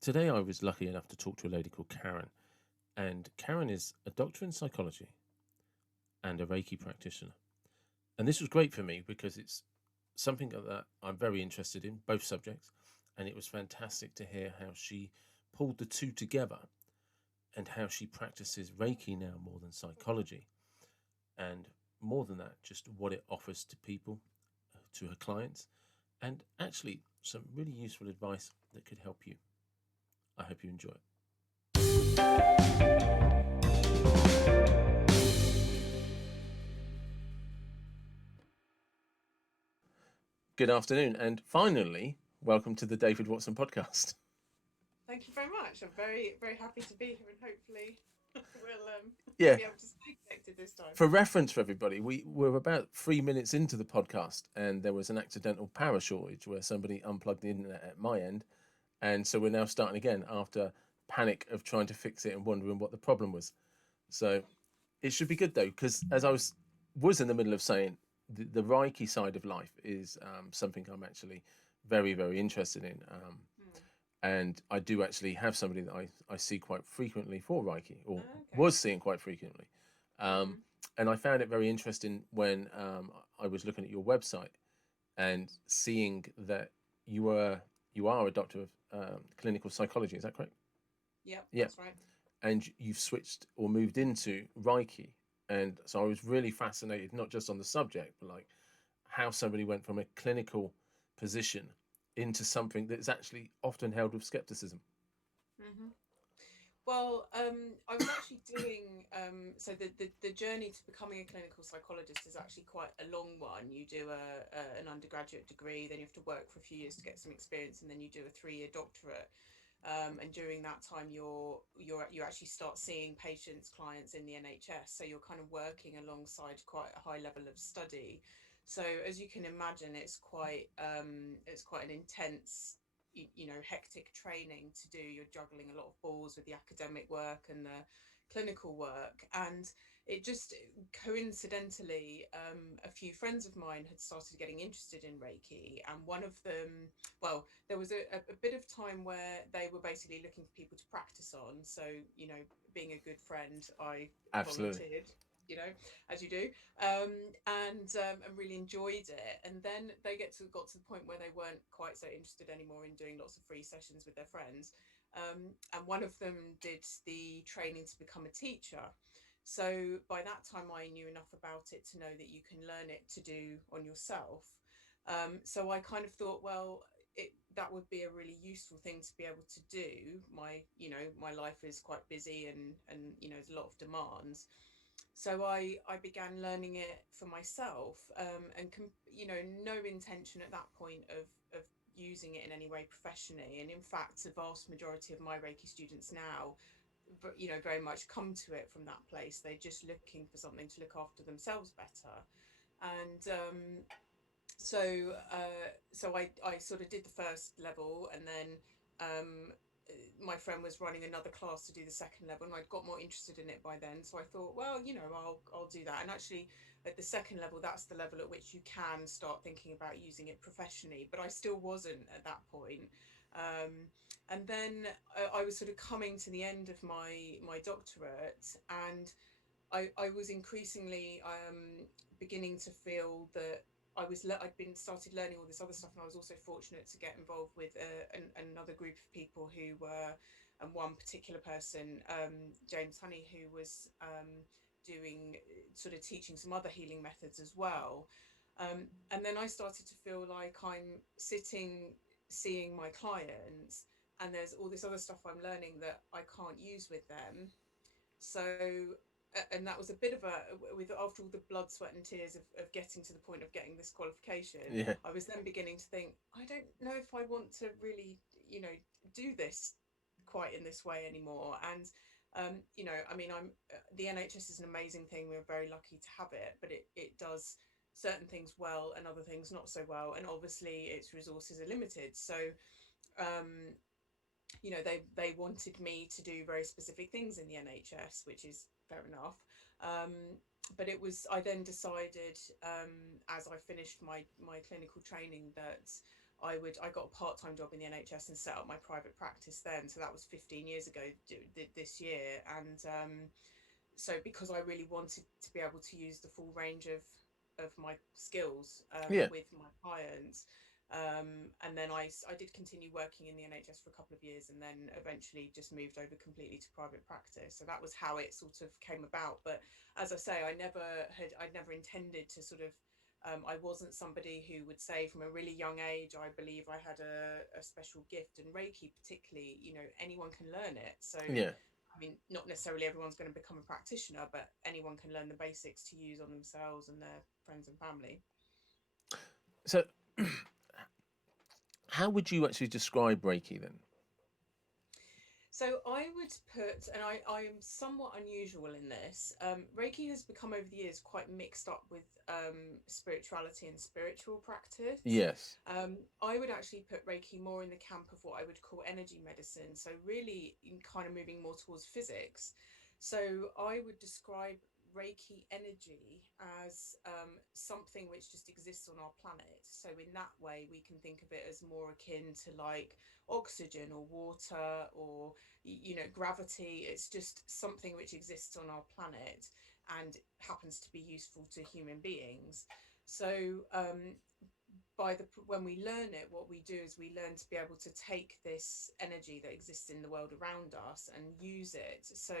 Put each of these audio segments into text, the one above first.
Today, I was lucky enough to talk to a lady called Karen, and Karen is a doctor in psychology and a Reiki practitioner. And this was great for me because it's something that I'm very interested in, both subjects. And it was fantastic to hear how she pulled the two together and how she practices Reiki now more than psychology. And more than that, just what it offers to people, to her clients, and actually some really useful advice that could help you. I hope you enjoy it. Good afternoon, and finally, welcome to the David Watson podcast. Thank you very much. I'm very, very happy to be here, and hopefully, we'll Yeah, be able to stay connected this time. for reference for everybody, we were about 3 minutes into the podcast, and there was an accidental power shortage where somebody unplugged the internet at my end, and so we're now starting again after panic of trying to fix it and wondering what the problem was. So it should be good though, because as I was in the middle of saying, the Reiki side of life is something I'm actually very, very interested in. Hmm. And I do actually have somebody that I see quite frequently for Reiki, or Okay. was seeing quite frequently. Um, Hmm. and I found it very interesting when I was looking at your website and seeing that you were you are a doctor of clinical psychology. Is that correct? Yep, Yeah. that's right. And you've switched or moved into Reiki, and so I was really fascinated, not just on the subject, but like how somebody went from a clinical position into something that's actually often held with skepticism. Hmm. Well, I was actually doing so the journey to becoming a clinical psychologist is actually quite a long one. You do an undergraduate degree, then you have to work for a few years to get some experience, and then you do a 3-year doctorate. And during that time, you actually start seeing patients, clients in the NHS. So you're kind of working alongside quite a high level of study. So as you can imagine, it's quite an intense, hectic training to do. You're juggling a lot of balls with the academic work and the clinical work, and it just coincidentally, a few friends of mine had started getting interested in Reiki, and one of them, well, there was a bit of time where they were basically looking for people to practice on. So, being a good friend, I Absolutely. volunteered, you know, as you do, and really enjoyed it. And then they got to the point where they weren't quite so interested anymore in doing lots of free sessions with their friends. And one of them did the training to become a teacher. So by that time, I knew enough about it to know that you can learn it to do on yourself. So I kind of thought, well, that would be a really useful thing to be able to do. My life is quite busy, and there's a lot of demands. So I began learning it for myself, and no intention at that point of using it in any way professionally. And in fact, the vast majority of my Reiki students now, but very much come to it from that place. They're just looking for something to look after themselves better. And so I sort of did the first level, and then um, my friend was running another class to do the second level, and I'd got more interested in it by then. So I thought, well, I'll do that. And actually, at the second level, that's the level at which you can start thinking about using it professionally. But I still wasn't at that point. Um, and then I was sort of coming to the end of my doctorate, and I was increasingly beginning to feel that I'd been started learning all this other stuff, and I was also fortunate to get involved with another group of people who were, and one particular person, James Honey, who was doing sort of teaching some other healing methods as well. And then I started to feel like I'm sitting, seeing my clients, and there's all this other stuff I'm learning that I can't use with them. So, and that was a bit of a, with after all the blood, sweat, and tears of getting to the point of getting this qualification, Yeah. I was then beginning to think, I don't know if I want to really, do this quite in this way anymore. And I mean, the NHS is an amazing thing. We're very lucky to have it, but it does certain things well and other things not so well, and obviously its resources are limited. So um, they wanted me to do very specific things in the NHS, which is fair enough. But it was I then decided, as I finished my clinical training, that I got a part-time job in the NHS and set up my private practice then. So that was 15 years ago this year. And so because I really wanted to be able to use the full range of my skills Yeah. with my clients. And then I did continue working in the NHS for a couple of years, and then eventually just moved over completely to private practice. So that was how it sort of came about. But as I say, I'd never intended to sort of, I wasn't somebody who would say from a really young age, I believe I had a special gift. And Reiki, particularly, anyone can learn it. So, Yeah. I mean, not necessarily everyone's going to become a practitioner, but anyone can learn the basics to use on themselves and their friends and family. So, how would you actually describe Reiki then? So I would put, and I am somewhat unusual in this. Reiki has become over the years quite mixed up with spirituality and spiritual practice. Yes. I would actually put Reiki more in the camp of what I would call energy medicine. So really, in kind of moving more towards physics. So I would describe Reiki energy as something which just exists on our planet. So in that way, we can think of it as more akin to like oxygen or water or gravity. It's just something which exists on our planet and happens to be useful to human beings. So by the when we learn it, what we do is we learn to be able to take this energy that exists in the world around us and use it. So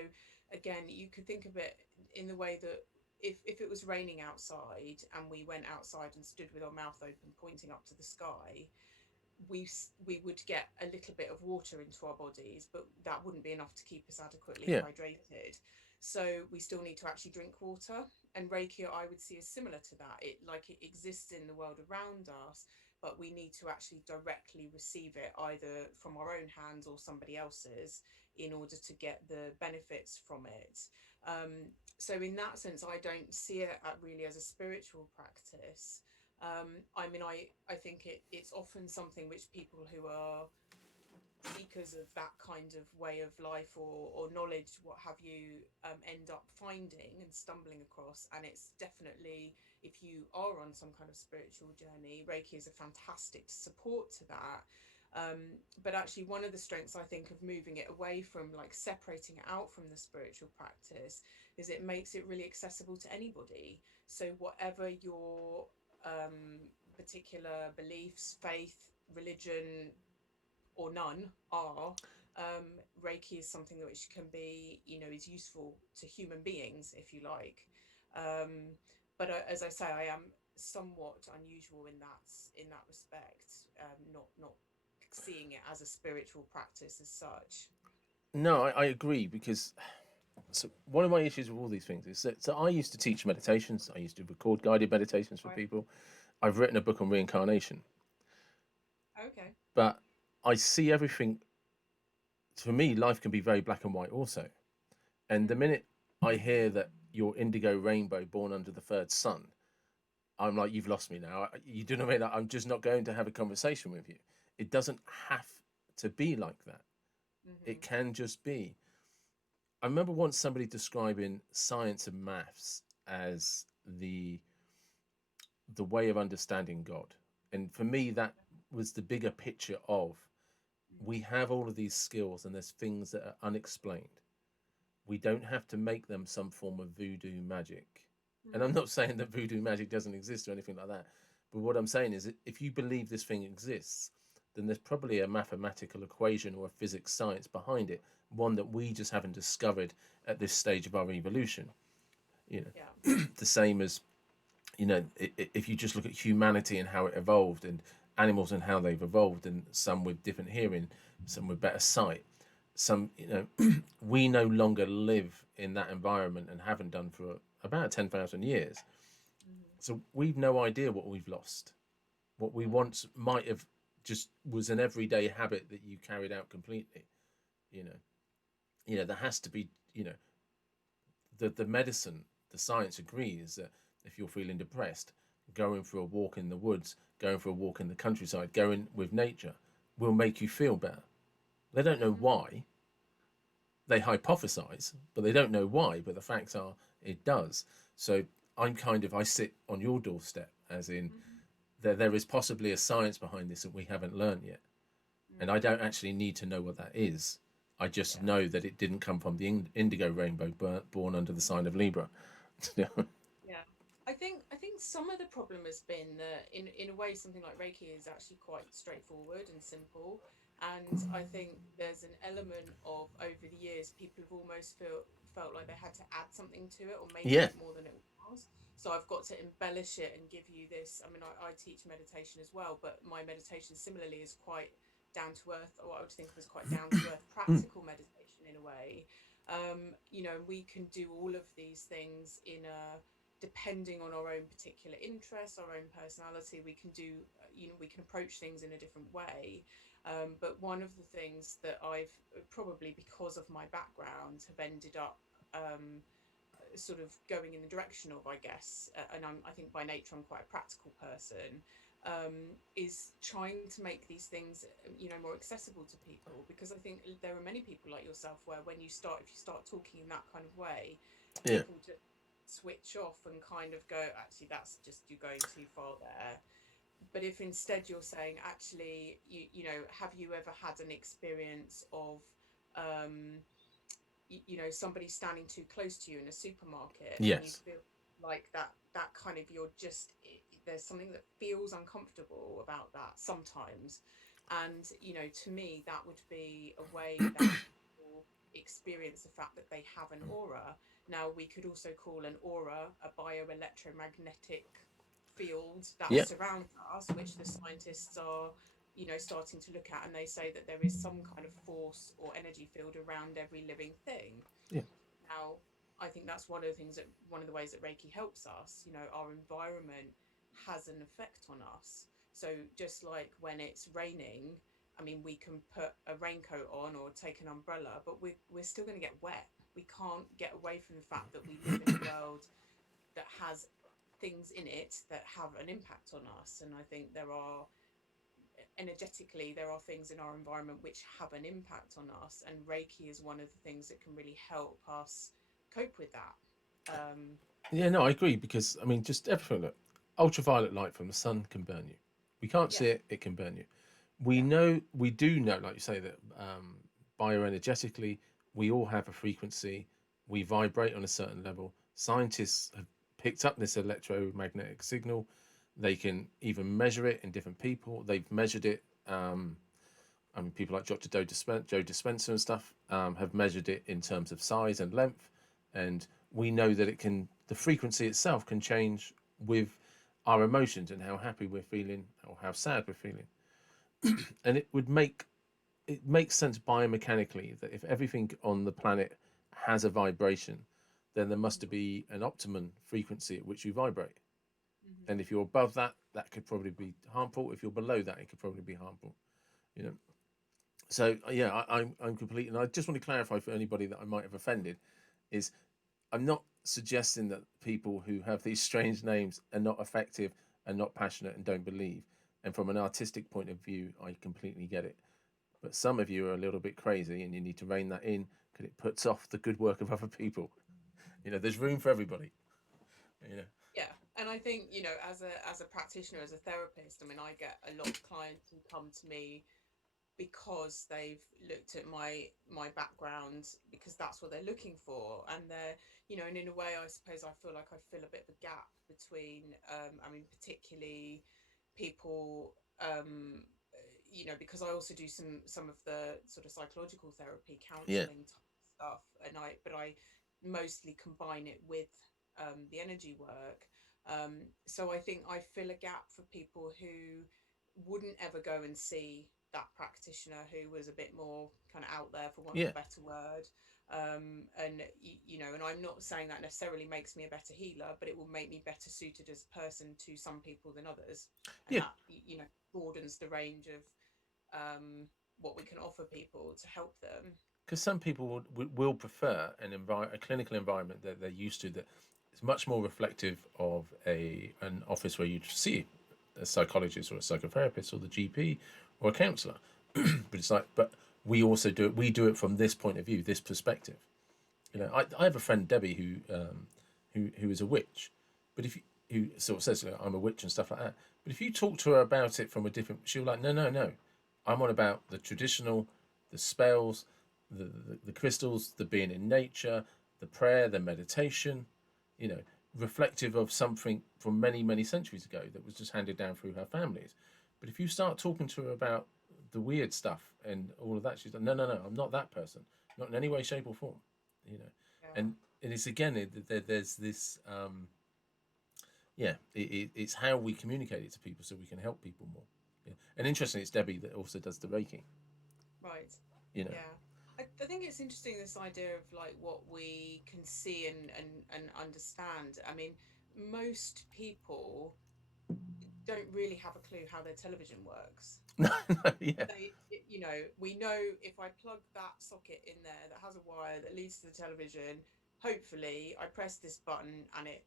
again, you could think of it in the way that if it was raining outside and we went outside and stood with our mouth open pointing up to the sky, we we would get a little bit of water into our bodies, but that wouldn't be enough to keep us adequately Yeah. hydrated. So we still need to actually drink water. And Reiki, I would see, is similar to that. It exists in the world around us, but we need to actually directly receive it either from our own hands or somebody else's in order to get the benefits from it. So in that sense, I don't see it really as a spiritual practice. I mean, I think it's often something which people who are seekers of that kind of way of life or knowledge, what have you, end up finding and stumbling across. And it's definitely, if you are on some kind of spiritual journey, Reiki is a fantastic support to that. But actually, one of the strengths I think of moving it away from like separating it out from the spiritual practice is it makes it really accessible to anybody. So, whatever your particular beliefs, faith, religion, or none are, Reiki is something which can be, is useful to human beings, if you like. Um, but as I say, I am somewhat unusual in that respect, not seeing it as a spiritual practice as such. No, I agree because so one of my issues with all these things is that so I used to teach meditations. I used to record guided meditations for Right. people. I've written a book on reincarnation, Okay. but I see everything. For me, life can be very black and white also. And the Mm-hmm. minute I hear that you're indigo rainbow born under the third sun, I'm like, you've lost me now. You do know what I mean? I'm just not going to have a conversation with you. It doesn't have to be like that. It Mm-hmm. can just be. I remember once somebody describing science and maths as the way of understanding God. And for me, that was the bigger picture of we have all of these skills and there's things that are unexplained. We don't have to make them some form of voodoo magic. And I'm Mm-hmm. not saying that voodoo magic doesn't exist or anything like that. But what I'm saying is that if you believe this thing exists, then there's probably a mathematical equation or a physics science behind it, one that we just haven't discovered at this stage of our evolution. You Yeah. know, the same as if you just look at humanity and how it evolved and animals and how they've evolved, and some with different hearing, some with better sight, some we no longer live in that environment and haven't done for about 10,000 years. Mm-hmm. So we've no idea what we've lost. What we Yeah. once might have just was an everyday habit that you carried out completely. You know, there has to be, the medicine, the science agrees that if you're feeling depressed, going for a walk in the woods, going for a walk in the countryside, going with nature will make you feel better. They don't know Mm-hmm. why. They hypothesize, but they don't know why. But the facts are it does. So I sit on your doorstep, as in Mm-hmm. there is possibly a science behind this that we haven't learned yet, and I Mm. don't actually need to know what that is. I just Yeah. know that it didn't come from the indigo rainbow, born under the sign of Libra. Yeah. I think some of the problem has been that in a way something like Reiki is actually quite straightforward and simple. And I think there's an element of over the years people have almost felt like they had to add something to it or make Yeah, it more than it was. So I've got to embellish it and give you this. I mean, I teach meditation as well, but my meditation similarly is quite down to earth, or I would think of as quite down to earth, practical meditation in a way. We can do all of these things in a depending on our own particular interests, our own personality, we can do, we can approach things in a different way. But one of the things that I've probably because of my background have ended up sort of going in the direction of, I guess, and I think by nature I'm quite a practical person, is trying to make these things, more accessible to people. Because I think there are many people like yourself where if you start talking in that kind of way, yeah, people just switch off and kind of go, actually, that's just you going too far there. But if instead you're saying, actually, have you ever had an experience of um, somebody standing too close to you in a supermarket and you yes, feel like that kind of you're just there's something that feels uncomfortable about that sometimes. And to me that would be a way that people experience the fact that they have an aura. Now we could also call an aura a bioelectromagnetic field that yeah, surrounds us, which the scientists are starting to look at, and they say that there is some kind of force or energy field around every living thing. yeah, Now, I think that's one of the ways that Reiki helps us. Our environment has an effect on us. So just like when it's raining, I mean, we can put a raincoat on or take an umbrella, but we're still going to get wet. We can't get away from the fact that we live in a world that has things in it that have an impact on us. And I think there are things in our environment which have an impact on us, and Reiki is one of the things that can really help us cope with that. um yeah. No, I agree because I mean, just everything. Look, ultraviolet light from the sun can burn you. We can't yeah, see it; it can burn you. yeah, We do know, like you say, that bioenergetically, we all have a frequency. We vibrate on a certain level. Scientists have picked up this electromagnetic signal. They can even measure it in different people. They've measured it. I mean, people like Dr. Joe Dispenza and stuff have measured it in terms of size and length, and we know that the frequency itself can change with our emotions and how happy we're feeling or how sad we're feeling. And it makes sense biomechanically that if everything on the planet has a vibration, then there must mm-hmm, be an optimum frequency at which you vibrate. mm-hmm, And if you're above that, that could probably be harmful. If you're below that, it could probably be harmful. You know. So yeah, I'm complete, and I just want to clarify for anybody that I might have offended, is I'm not suggesting that people who have these strange names are not effective and not passionate and don't believe. And from an artistic point of view, I completely get it. But some of you are a little bit crazy, and you need to rein that in because it puts off the good work of other people. There's room for everybody. You know, yeah. And I think, as a practitioner, as a therapist, I mean, I get a lot of clients who come to me because they've looked at my background, because that's what they're looking for. And and in a way, I suppose I feel like I fill a bit of a gap between, I mean, particularly people, because I also do some of the sort of psychological therapy, yeah, counseling type stuff, but I mostly combine it with the energy work. So I think I fill a gap for people who wouldn't ever go and see that practitioner who was a bit more kind of out there, for want of yeah, a better word. And I'm not saying that necessarily makes me a better healer, but it will make me better suited as a person to some people than others. And yeah. that broadens the range of what we can offer people to help them. Because some people will prefer a clinical environment that they're used to, that is much more reflective of an office where you see a psychologist or a psychotherapist or the GP or a counsellor. But it's like, but we also do it. We do it from this point of view, this perspective. Yeah. I have a friend Debbie who is a witch, but who sort of says, I'm a witch and stuff like that. But if you talk to her about it from a different, she'll like, no, no, no. I'm on about the traditional, the spells, the crystals, the being in nature, the prayer, the meditation, you know, reflective of something from many, many centuries ago that was just handed down through her families. But if you start talking to her about the weird stuff and all of that, she's like, no, no, no, I'm not that person, not in any way, shape, or form, you know. Yeah. And it's again, there's this, yeah, it's how we communicate it to people so we can help people more. Yeah. And interesting, it's Debbie that also does the Reiki, Right. you know. Yeah. I think it's interesting, this idea of like what we can see and understand. I mean, most people don't really have a clue how their television works. Yeah, We know if I plug that socket in there that has a wire that leads to the television, hopefully I press this button and it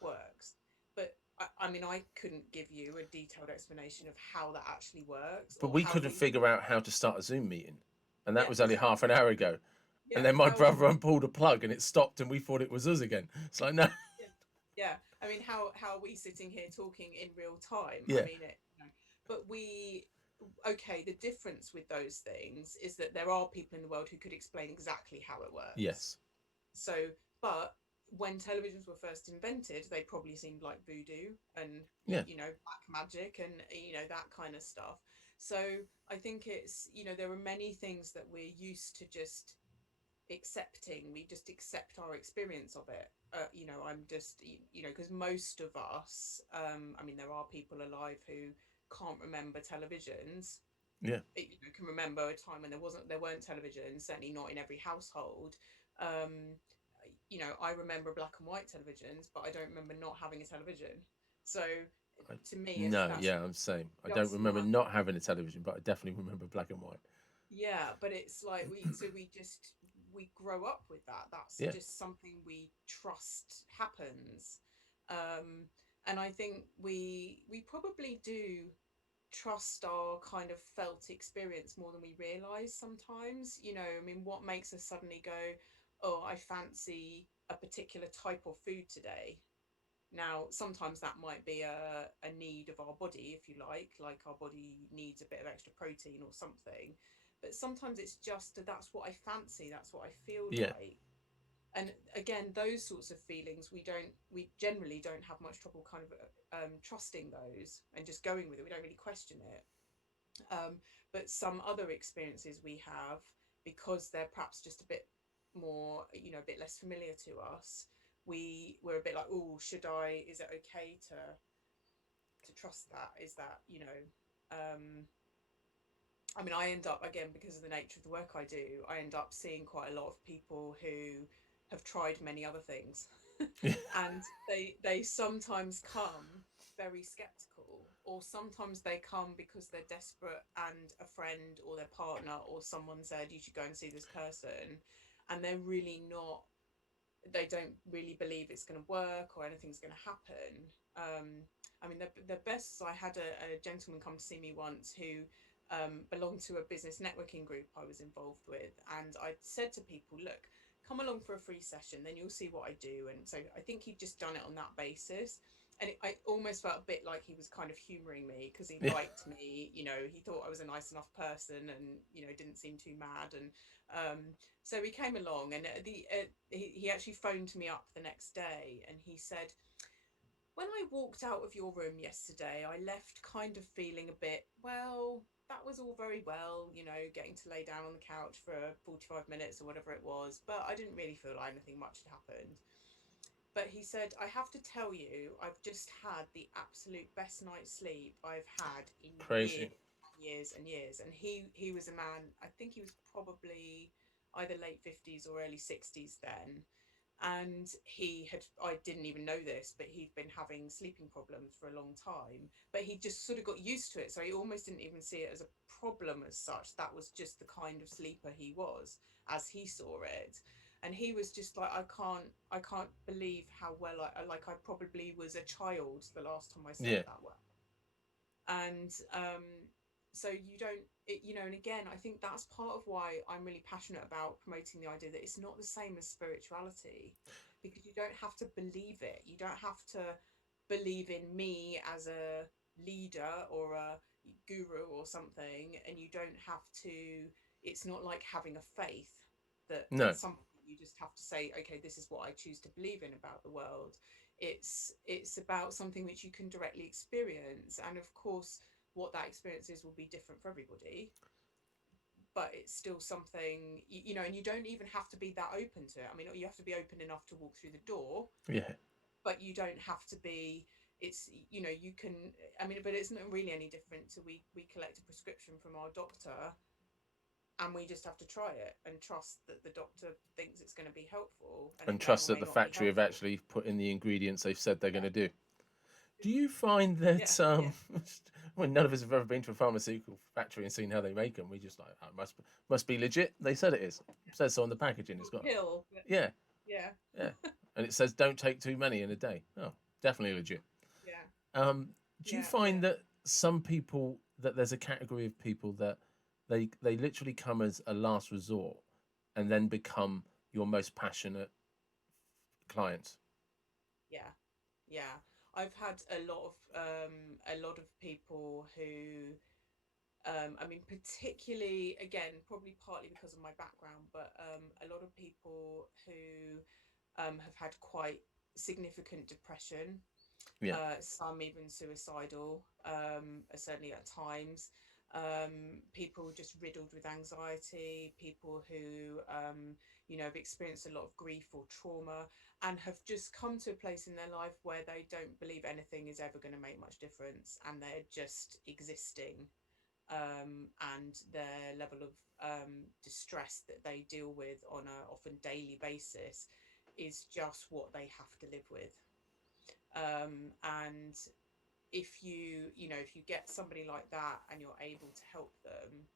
works. But I mean, I couldn't give you a detailed explanation of how that actually works but or we how couldn't we, figure out how to start a Zoom meeting, and that yeah, was only half an exactly. hour ago. And Yeah. then my brother pulled a plug and it stopped, and we thought it was us again. It's like, no, Yeah. Yeah. I mean, how are we sitting here talking in real time? I yeah, mean, but okay, the difference with those things is that there are people in the world who could explain exactly how it works. yes, So, but when televisions were first invented, they probably seemed like voodoo and, yeah, black magic and, that kind of stuff. So I think there are many things that we're used to just accepting. We just accept our experience of it. I'm just, because most of us, I mean, there are people alive who can't remember televisions. yeah. Can remember a time when there weren't televisions, certainly not in every household. um I remember black and white televisions, but I don't remember not having a television. So I, to me, it's no, that's yeah, I'm the same. I don't just remember my, not having a television, but I definitely remember black and white. yeah, but it's like we grow up with that. That's Yeah, just something we trust happens. um and I think we probably do trust our kind of felt experience more than we realize sometimes. I mean, what makes us suddenly go, oh, I fancy a particular type of food today? Now, sometimes that might be a need of our body, if you like our body needs a bit of extra protein or something. But sometimes it's just that's what I fancy, that's what I feel yeah, like. And again, those sorts of feelings, we generally don't have much trouble kind of trusting those and just going with it. We don't really question it. um, but some other experiences we have, because they're perhaps just a bit more, a bit less familiar to us, we're a bit like, oh, should I, is it okay to trust that? Is that, I mean, I end up, again, because of the nature of the work I do, I end up seeing quite a lot of people who have tried many other things. yeah, And they sometimes come very skeptical, or sometimes they come because they're desperate and a friend or their partner or someone said you should go and see this person, and they're really not, they don't really believe it's going to work or anything's going to happen. I mean, the best, I had a gentleman come to see me once who belonged to a business networking group I was involved with, and I said to people, look, come along for a free session, then you'll see what I do. And so I think he'd just done it on that basis. And I almost felt a bit like he was kind of humoring me because he yeah. liked me, he thought I was a nice enough person and, didn't seem too mad. And so he came along, and he actually phoned me up the next day, and he said, when I walked out of your room yesterday, I left kind of feeling a bit, well, that was all very well, getting to lay down on the couch for 45 minutes or whatever it was, but I didn't really feel like anything much had happened. But he said, I have to tell you, I've just had the absolute best night's sleep I've had in years Crazy. and years and years. And he was a man, I think he was probably either late 50s or early 60s then. And I didn't even know this, but he'd been having sleeping problems for a long time, but he just sort of got used to it, so he almost didn't even see it as a problem as such. That was just the kind of sleeper he was, as he saw it. And he was just like, I can't believe how well I probably was a child the last time I Yeah, slept that well. And so you don't it, and again, I think that's part of why I'm really passionate about promoting the idea that it's not the same as spirituality, because you don't have to believe it, you don't have to believe in me as a leader or a guru or something, and you don't have to. It's not like having a faith that at No. some point you just have to say, okay, this is what I choose to believe in about the world. It's about something which you can directly experience, and of course, what that experience is will be different for everybody, but it's still something, you know, and you don't even have to be that open to it. I mean, you have to be open enough to walk through the door, Yeah. but you don't have to be. It's, you know, you can, I mean, but it's not really any different to, we collect a prescription from our doctor, and we just have to try it and trust that the doctor thinks it's going to be helpful, and And it may trust or that may the not be factory have helpful. actually put in the ingredients they've said they're going Yeah, to do. Do you find that yeah, yeah, well, none of us have ever been to a pharmaceutical factory and seen how they make them? We just like, oh, it must be legit. They said it is. It says so on the packaging. It's got, pill, but yeah, yeah, yeah, and it says don't take too many in a day. Oh, definitely legit. yeah, Um, do you yeah, yeah. find that some people, that there's a category of people that they literally come as a last resort and then become your most passionate clients? Yeah, yeah. I've had a lot of people who, I mean, particularly, again, probably partly because of my background, but a lot of people who have had quite significant depression, Yeah, some even suicidal, certainly at times. People just riddled with anxiety, people who, you know, have experienced a lot of grief or trauma, and have just come to a place in their life where they don't believe anything is ever going to make much difference, and they're just existing. And their level of distress that they deal with on a often daily basis is just what they have to live with. And if you know, if you get somebody like that and you're able to help them,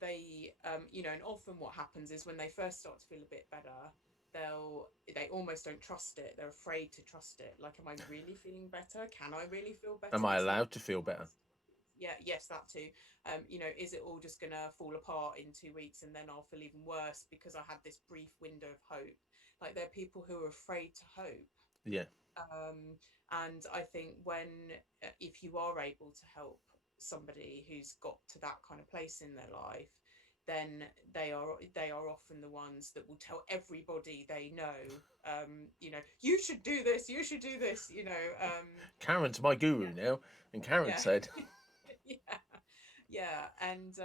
they, you know, and often what happens is when they first start to feel a bit better, they almost don't trust it. They're afraid to trust it. Like, am I really feeling better? Can I really feel am better? I Is that allowed to really feel what better? this is? Yeah, yes, that too. You know, is it all just gonna fall apart in 2 weeks and then I'll feel even worse because I had this brief window of hope? Like, there are people who are afraid to hope. Yeah, And I think when, if you are able to help somebody who's got to that kind of place in their life, then they are often the ones that will tell everybody they know, you know, you should do this, you should do this, you know. Karen's my guru Yeah, now, and Karen yeah, said, yeah, yeah. And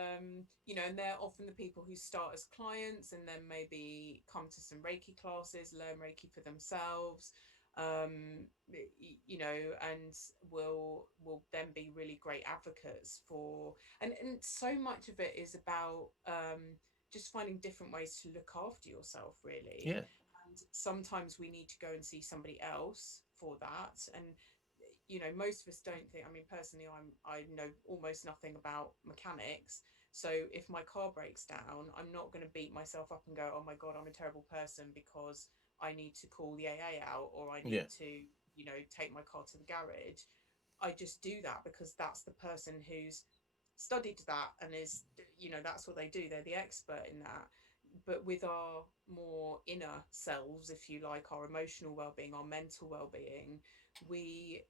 you know, and they're often the people who start as clients and then maybe come to some Reiki classes, learn Reiki for themselves, you know, and will then be really great advocates for, and so much of it is about just finding different ways to look after yourself, really. yeah, And sometimes we need to go and see somebody else for that. And you know, most of us don't think, I mean, personally, I know almost nothing about mechanics. So if my car breaks down, I'm not going to beat myself up and go, oh my God, I'm a terrible person because I need to call the AA out, or I yeah, need to, you know, take my car to the garage. I just do that because that's the person who's studied that and is, you know, that's what they do. They're the expert in that. But with our more inner selves, if you like, our emotional well-being, our mental well-being, we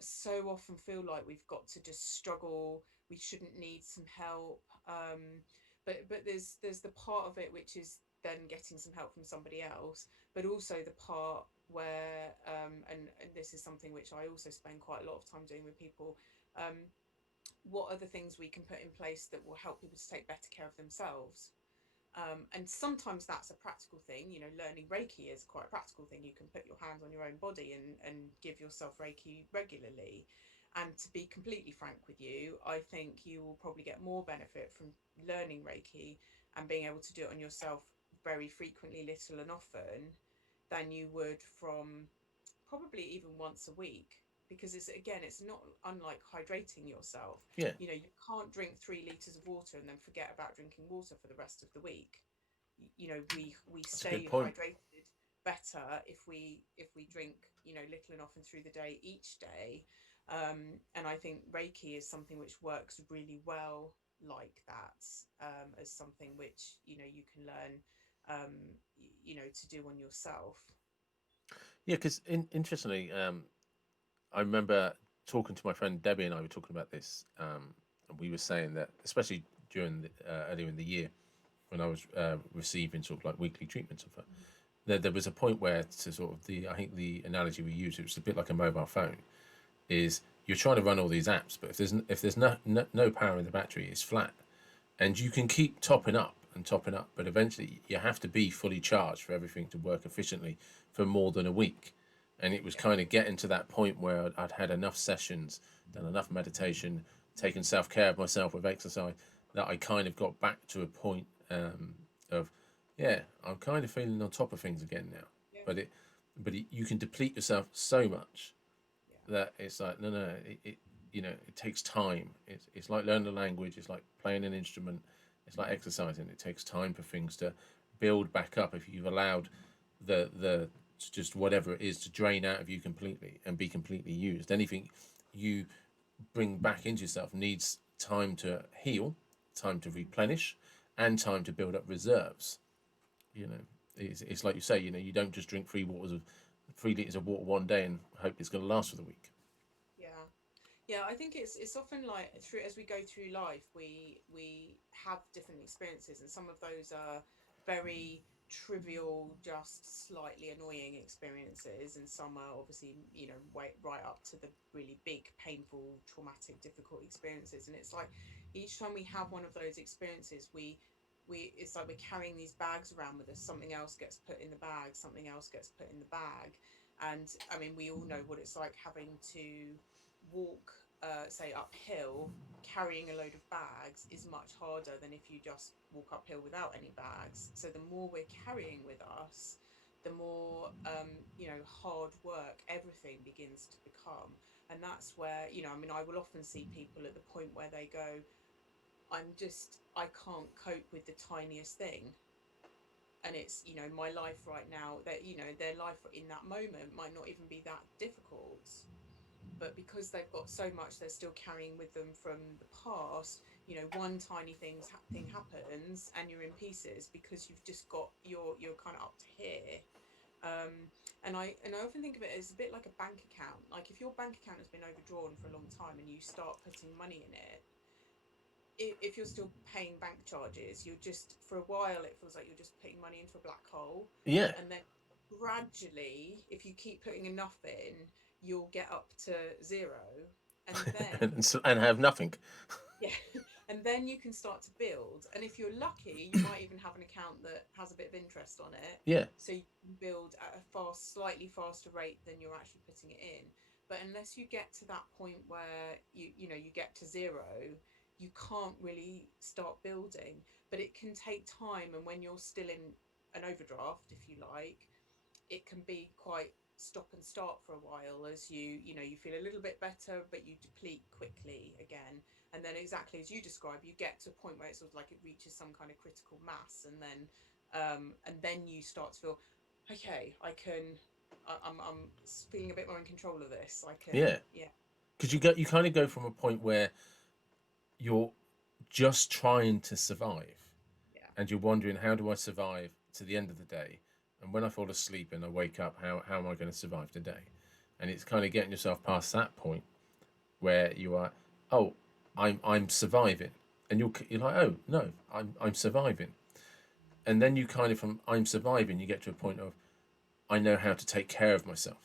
so often feel like we've got to just struggle. We shouldn't need some help. But there's the part of it which is then getting some help from somebody else, but also the part where, and this is something which I also spend quite a lot of time doing with people. What are the things we can put in place that will help people to take better care of themselves? And sometimes that's a practical thing. You know, learning Reiki is quite a practical thing. You can put your hands on your own body and give yourself Reiki regularly. And to be completely frank with you, I think you will probably get more benefit from learning Reiki and being able to do it on yourself very frequently, little and often, than you would from probably even once a week. Because it's, again, it's not unlike hydrating yourself. yeah. You know, you can't drink 3 liters of water and then forget about drinking water for the rest of the week. You know, we That's a good stay point. hydrated better if we drink, you know, little and often through the day each day. And I think Reiki is something which works really well like that, as something which, you know, you can learn, you know, to do on yourself. Yeah, because interestingly, I remember talking to my friend Debbie, and I were talking about this, and we were saying that, especially during earlier in the year, when I was receiving sort of like weekly treatments of her, there was a point where, to sort of I think the analogy we used, it was a bit like a mobile phone, is you're trying to run all these apps, but if there's no power in the battery, it's flat, and you can keep topping up and topping up, but eventually you have to be fully charged for everything to work efficiently for more than a week. And it was Yeah. kind of getting to that point where I'd had enough sessions, done enough meditation, taken self care of myself with exercise, that I kind of got back to a point of, yeah, I'm kind of feeling on top of things again now. Yeah. But you can deplete yourself so much Yeah. that it's like, no, it takes time. It's like learning a language. It's like playing an instrument. It's like exercising. It takes time for things to build back up. If you've allowed the just whatever it is to drain out of you completely and be completely used, anything you bring back into yourself needs time to heal, time to replenish, and time to build up reserves. You know, it's like you say. You don't just drink 3 liters of water one day and hope it's going to last for the week. Yeah. Yeah, I think it's often like through as we go through life, we have different experiences, and some of those are very trivial, just slightly annoying experiences, and some are obviously, right up to the really big, painful, traumatic, difficult experiences. And it's like each time we have one of those experiences, we it's like we're carrying these bags around with us. Something else gets put in the bag, something else gets put in the bag. And I mean, we all know what it's like having to walk, say, uphill, carrying a load of bags is much harder than if you just walk uphill without any bags. So the more we're carrying with us, the more, hard work everything begins to become. And that's where, I mean, I will often see people at the point where they go, I can't cope with the tiniest thing. And it's, my life right now, that, their life in that moment might not even be that difficult, but because they've got so much they're still carrying with them from the past, one tiny thing happens and you're in pieces because you've just got you're kind of up to here. um and I often think of it as a bit like a bank account. Like if your bank account has been overdrawn for a long time and you start putting money in it, if you're still paying bank charges, you're just, for a while it feels like you're just putting money into a black hole. Yeah, And then gradually, if you keep putting enough in, you'll get up to zero. And then, and have nothing. yeah, and then you can start to build. And if you're lucky, you might even have an account that has a bit of interest on it, Yeah, so you can build at a slightly faster rate than you're actually putting it in. But unless you get to that point where you get to zero, you can't really start building. But it can take time, and when you're still in an overdraft, if you like, it can be quite stop and start for a while, as you feel a little bit better, but you deplete quickly again. And then, exactly as you describe, you get to a point where it's sort of like it reaches some kind of critical mass. And then you start to feel, okay, I'm feeling a bit more in control of this. I can, yeah. yeah. Because you kind of go from a point where you're just trying to survive, Yeah. and you're wondering, how do I survive to the end of the day? And when I fall asleep and I wake up, how am I going to survive today? And it's kind of getting yourself past that point where you are, oh, I'm surviving, and you're like, oh no, I'm surviving. And then you kind of, from I'm surviving, you get to a point of, I know how to take care of myself.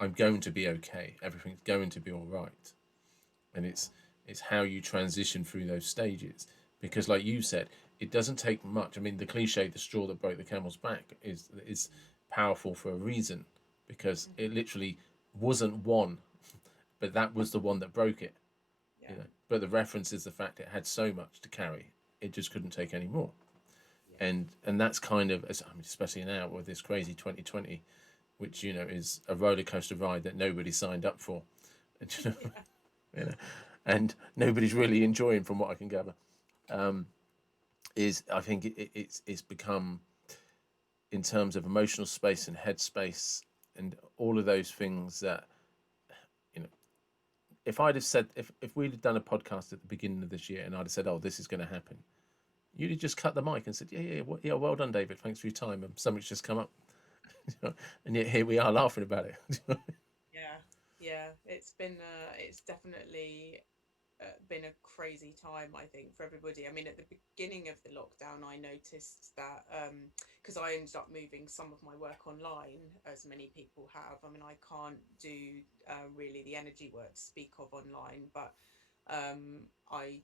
I'm going to be okay. Everything's going to be all right. And it's how you transition through those stages, because like you said, it doesn't take much. I mean, the cliche, the straw that broke the camel's back, is powerful for a reason, because Mm-hmm. it literally wasn't one, but that was the one that broke it. Yeah. But the reference is the fact it had so much to carry, it just couldn't take any more. Yeah. And that's kind of, I mean, especially now with this crazy 2020, which is a roller coaster ride that nobody signed up for. And, Yeah. you know, and nobody's really enjoying, from what I can gather. Is I think it's become, in terms of emotional space and headspace and all of those things, that you know if I'd have said, if we'd have done a podcast at the beginning of this year and I'd have said, oh, this is going to happen, you'd have just cut the mic and said, yeah, well done, David, thanks for your time, and something's just come up. And yet here we are laughing about it. Yeah. Yeah, it's definitely been a crazy time, I think, for everybody. I mean, at the beginning of the lockdown, I noticed that because I ended up moving some of my work online, as many people have. I mean, I can't do really the energy work to speak of online, but I,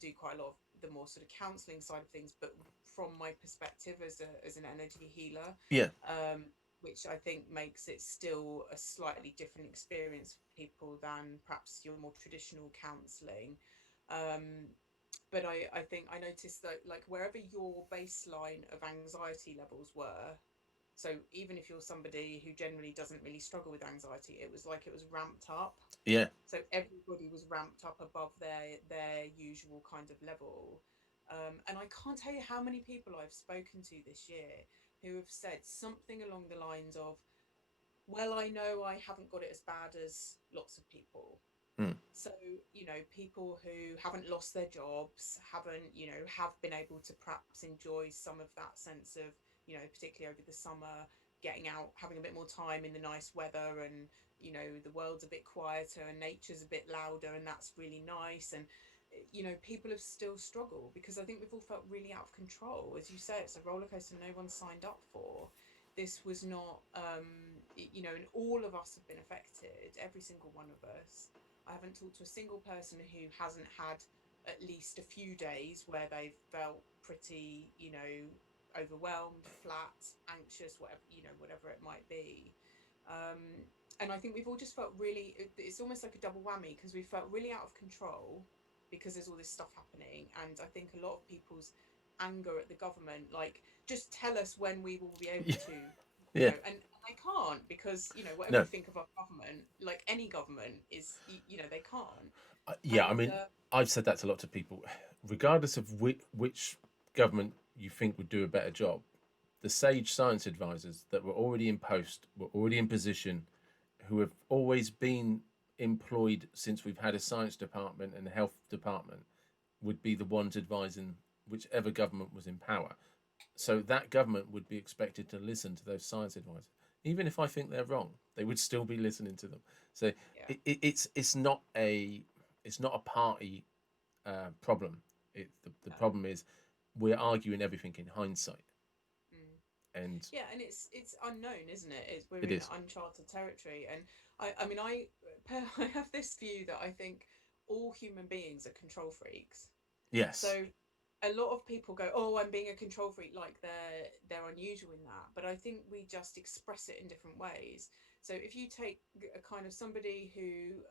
do quite a lot of the more sort of counselling side of things, but from my perspective as an energy healer. Yeah, Um, which I think makes it still a slightly different experience for people than perhaps your more traditional counselling. Um, but I think I noticed that, like, wherever your baseline of anxiety levels were, so even if you're somebody who generally doesn't really struggle with anxiety, it was like it was ramped up. yeah, So everybody was ramped up above their usual kind of level. And I can't tell you how many people I've spoken to this year who have said something along the lines of, well, I know I haven't got it as bad as lots of people. mm, So, people who haven't lost their jobs, haven't, have been able to perhaps enjoy some of that sense of, particularly over the summer, getting out, having a bit more time in the nice weather, and, the world's a bit quieter and nature's a bit louder, and that's really nice. And, people have still struggled because I think we've all felt really out of control. As you say, it's a roller coaster no one signed up for. This was not, and all of us have been affected, every single one of us. I haven't talked to a single person who hasn't had at least a few days where they've felt pretty, overwhelmed, flat, anxious, whatever, whatever it might be. Um, and I think we've all just felt really, it's almost like a double whammy because we felt really out of control because there's all this stuff happening. And I think a lot of people's anger at the government, like, just tell us when we will be able yeah, to, yeah. and they can't, because whatever you No, think of our government, like any government is, they can't. yeah. I And mean, I've said that to lots of people, regardless of which government you think would do a better job. The sage science advisors that were already in post, were already in position, who have always been employed since we've had a science department and a health department, would be the ones advising whichever government was in power. So that government would be expected to listen to those science advisors. Even if I think they're wrong, they would still be listening to them. So yeah, it's not a party problem. The no. problem is we're arguing everything in hindsight, Mm. and Yeah, and it's unknown, isn't it? We're it in is. uncharted territory. And I mean, I have this view that I think all human beings are control freaks. Yes. So a lot of people go, "Oh, I'm being a control freak," like they're unusual in that. But I think we just express it in different ways. So if you take a kind of somebody who,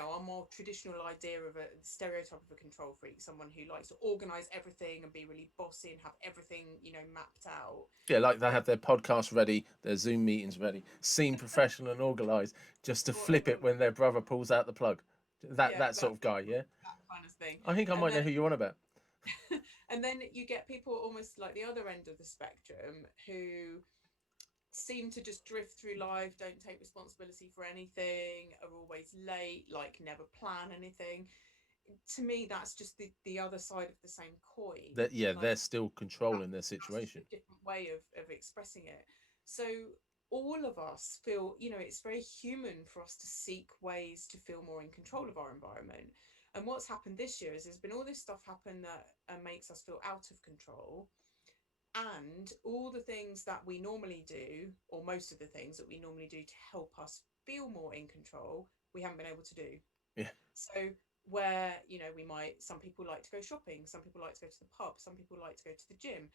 a more traditional idea of a stereotype of a control freak, someone who likes to organize everything and be really bossy and have everything, mapped out. Yeah, like they Then have their podcast ready, their Zoom meetings ready, seem professional and organised, just to all flip over, it when their brother pulls out the plug. That yeah, that sort of guy, yeah. that kind of thing. I think I And might then know who you're on about. and then you get people almost like the other end of the spectrum who seem to just drift through life, don't take responsibility for anything, are always late, like never plan anything. To me, that's just the other side of the same coin. That yeah, Like, they're still that, controlling their that's just situation. a different way of expressing it. So all of us feel, it's very human for us to seek ways to feel more in control of our environment. And what's happened this year is there's been all this stuff happen that makes us feel out of control, and all the things that we normally do, or most of the things that we normally do to help us feel more in control, we haven't been able to do. Yeah, So where, we might, some people like to go shopping, some people like to go to the pub, some people like to go to the gym,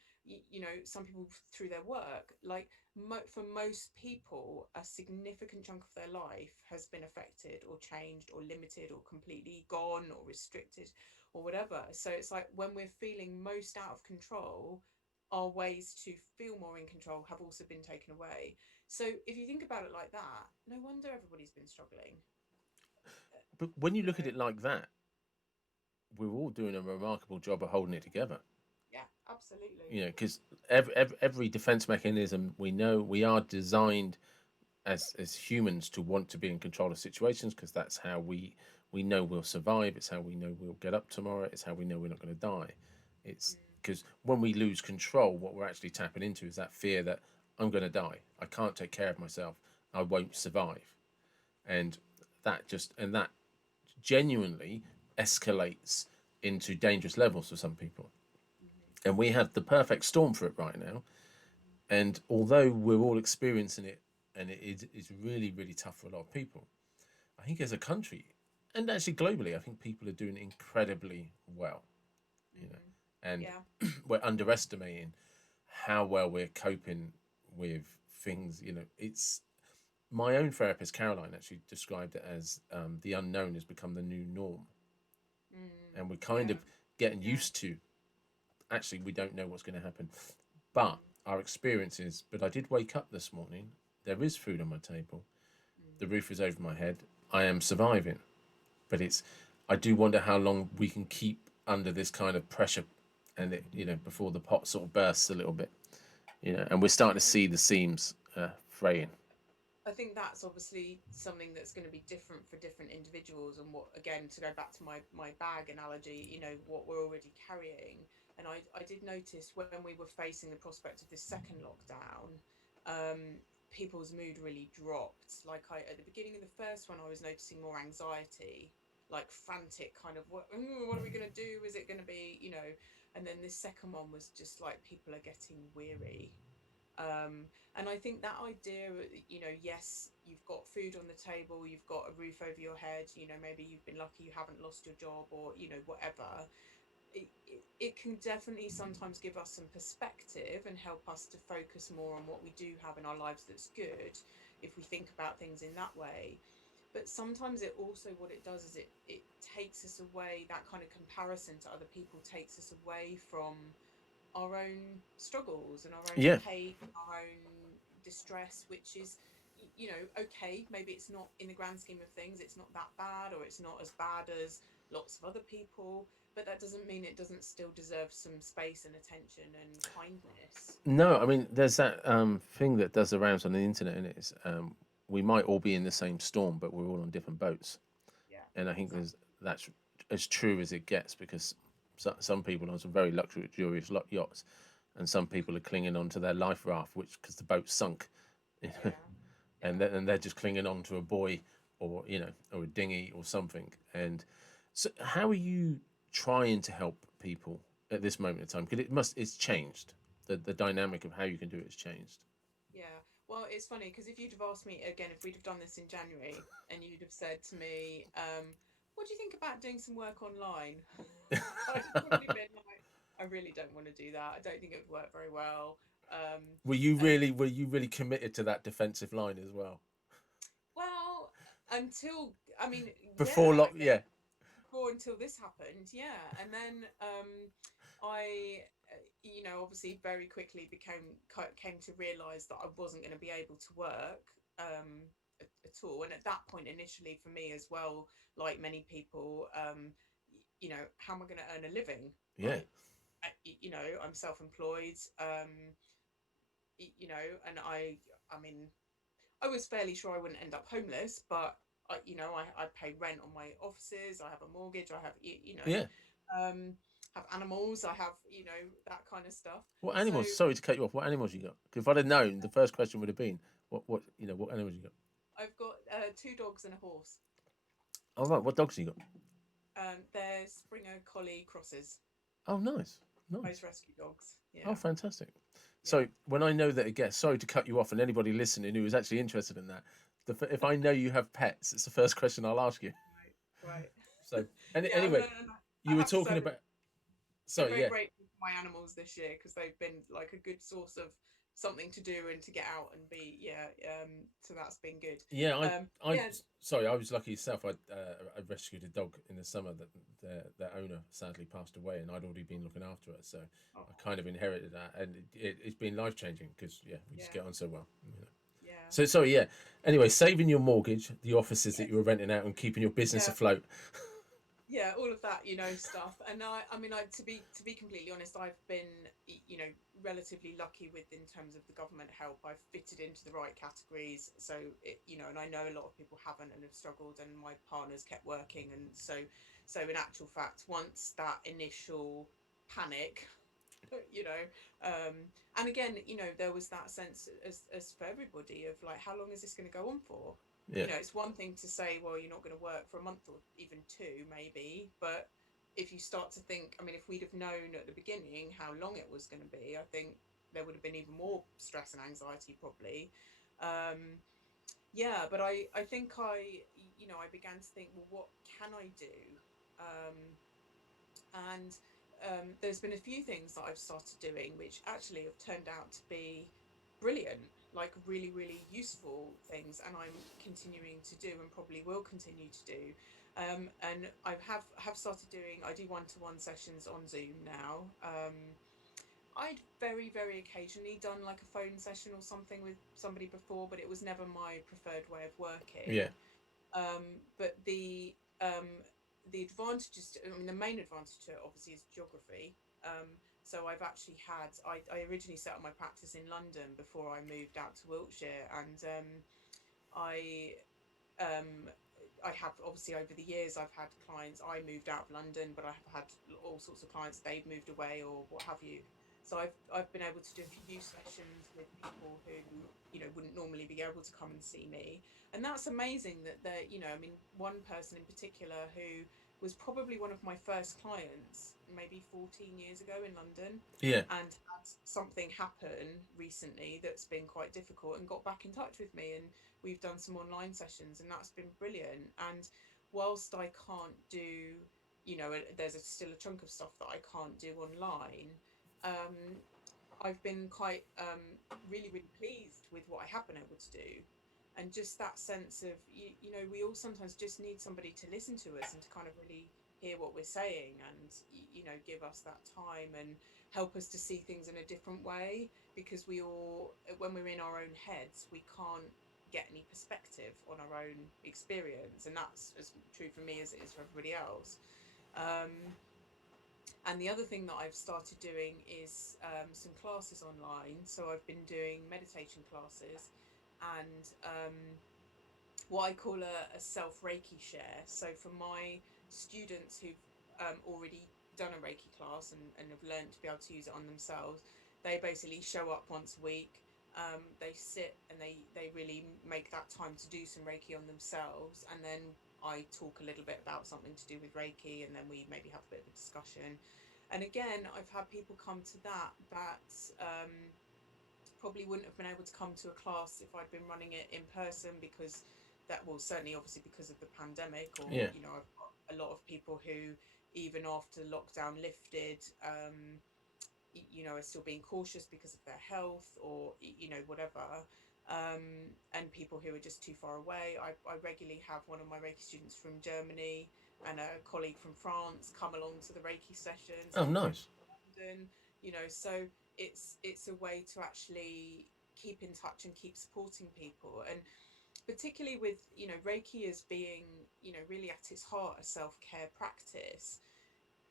some people through their work, like, for most people a significant chunk of their life has been affected or changed or limited or completely gone or restricted or whatever. So it's like when we're feeling most out of control, our ways to feel more in control have also been taken away. So if you think about it like that, no wonder everybody's been struggling. but when you you look at know it like that, we're all doing a remarkable job of holding it together. Yeah, absolutely. You know, because every defense mechanism we know we are designed as humans to want to be in control of situations because that's how we know we'll survive. It's how we know we'll get up tomorrow. It's how we know we're not going to die. It's Mm, because when we lose control, what we're actually tapping into is that fear that I'm going to die. I can't take care of myself. I won't Yeah. survive. And that genuinely escalates into dangerous levels for some people. Hmm. And we have the perfect storm for it right now. And although we're all experiencing it, and it's really, really tough for a lot of people, I think as a country, and actually globally, I think people are doing incredibly well, you know, Hmm. and Yeah. we're underestimating how well we're coping with things. It's my own therapist, Caroline, actually described it as the unknown has become the new norm, Mm. and we're kind Yeah. of getting Yeah. used to actually we don't know what's going to happen. But Mm. our experience is, but I did wake up this morning. There is food on my table. The Mm. roof is over my head. I am surviving. But I do wonder how long we can keep under this kind of pressure, and before the pot sort of bursts a little bit. And we're starting to see the seams fraying. I think that's obviously something that's going to be different for different individuals. And what, again, to go back to my bag analogy, what we're already carrying. And I did notice when we were facing the prospect of this second lockdown, people's mood really dropped. Like, at the beginning of the first one, I was noticing more anxiety, like frantic kind of, what are we going to do? Is it going to be, and then this second one was just like people are getting weary. And I think that idea, yes, you've got food on the table, you've got a roof over your head, maybe you've been lucky you haven't lost your job, or whatever. It can definitely sometimes give us some perspective and help us to focus more on what we do have in our lives that's good, if we think about things in that way. But sometimes it also, what it does is it takes us away, that kind of comparison to other people takes us away from our own struggles and our own Yeah. pain, our own distress, which is, okay, maybe it's not, in the grand scheme of things, it's not that bad, or it's not as bad as lots of other people, but that doesn't mean it doesn't still deserve some space and attention and kindness. No, I mean, there's that thing that does the rounds on the internet, and it's we might all be in the same storm, but we're all on different boats. Yeah, And I think exactly. that's as true as it gets, because some people are on some very luxurious yachts, and some people are clinging on to their life raft, which because the boat sunk, Yeah, and yeah. they're just clinging on to a buoy, or or a dinghy or something. And so, how are you trying to help people at this moment in time? Because it's changed. The dynamic of how you can do it has changed. Yeah. Well, it's funny because if you'd have asked me again, if we'd have done this in January, and you'd have said to me, what do you think about doing some work online? I'd have probably been like, I really don't want to do that. I don't think it would work very well. And Were you really committed to that defensive line as well? well, until, I mean, Before yeah, I lock, guess yeah, before, until this happened, yeah. And then I, obviously very quickly came to realize that I wasn't going to be able to work at all. And at that point, initially for me as well, like many people, how am I going to earn a living? yeah, I'm self-employed, and I mean, I was fairly sure I wouldn't end up homeless, but I pay rent on my offices. I have a mortgage. I have, yeah. um, have animals. I have, that kind of stuff. What So animals? Sorry to cut you off. What animals you got? 'Cause if I'd have known, the first question would have been, what animals you got? I've got two dogs and a horse. Oh right, what dogs you got? They're Springer Collie crosses, Oh, nice, both nice. rescue dogs. Oh, Yeah, fantastic. yeah. So when I know that it gets, sorry to cut you off, and anybody listening who is actually interested in that, if I know you have pets, it's the first question I'll ask you. Right, right. So, Yeah, anyway, and I you were have to say, talking about. been Sorry, very yeah, grateful for my animals this year because they've been like a good source of something to do and to get out and be, yeah. So that's been good. yeah. Yeah. Sorry, I was lucky yourself. I rescued a dog in the summer that their owner sadly passed away, and I'd already been looking after it, so Oh, I kind of inherited that, and it's been life changing because yeah, we just yeah, get on so well. yeah. So sorry, yeah. Anyway, saving your mortgage, the offices that you Yes. were renting out, and keeping your business Yeah. afloat. Yeah, all of that, stuff. And I mean, to be completely honest, I've been, relatively lucky with, in terms of the government help. I've fitted into the right categories, so and I know a lot of people haven't and have struggled, and my partner's kept working, and so in actual fact, once that initial panic you know. And again, there was that sense, as for everybody, of like, how long is this going to go on for? Yeah. It's one thing to say, well, you're not going to work for a month or even two, maybe, but if you start to think, I mean, if we'd have known at the beginning how long it was going to be, I think there would have been even more stress and anxiety, probably. Um, yeah, but I think I began to think, well, what can I do? Um, and there's been a few things that I've started doing which actually have turned out to be brilliant, like really, really useful things, and I'm continuing to do and probably will continue to do. And I have started doing. I do one-to-one sessions on Zoom now. I'd very, very occasionally done like a phone session or something with somebody before, but it was never my preferred way of Yeah. working. But the advantages to, I mean, the main advantage to it obviously is geography. So I originally set up my practice in London before I moved out to Wiltshire, and I um, I have, obviously, over the years, I've had clients. I moved out of London, but I have had all sorts of clients. They've moved away or what have you. So I've been able to do a few sessions with people who wouldn't normally be able to come and see me, and that's amazing that I mean, one person in particular who was probably one of my first clients maybe 14 years ago in London, Yeah. and had something happen recently that's been quite difficult, and got back in touch with me, and we've done some online sessions, and that's been brilliant. And whilst I can't do, there's still a chunk of stuff that I can't do online. um I've been quite really, really pleased with what I have been able to do. And just that sense of, we all sometimes just need somebody to listen to us and to kind of really hear what we're saying, and give us that time and help us to see things in a different way, because we all, when we're in our own heads, we can't get any perspective on our own experience, and that's as true for me as it is for everybody else. um, and the other thing that I've started doing is some classes online. So I've been doing meditation classes, and what I call a self Reiki share. So for my students who've already done a Reiki class, and have learned to be able to use it on themselves, they basically show up once a week. They sit and they really make that time to do some Reiki on themselves, and then I talk a little bit about something to do with Reiki, and then we maybe have a bit of a discussion. And again, I've had people come to that probably wouldn't have been able to come to a class if I'd been running it in person, because that, well, certainly obviously because of the pandemic, or Yeah. I've got a lot of people who, even after lockdown lifted, are still being cautious because of their health, or whatever. And people who are just too far away. I regularly have one of my Reiki students from Germany and a colleague from France come along to the Reiki sessions. Oh, They've flown nice. to London, so it's a way to actually keep in touch and keep supporting people. And particularly with, Reiki as being, really at its heart a self-care practice.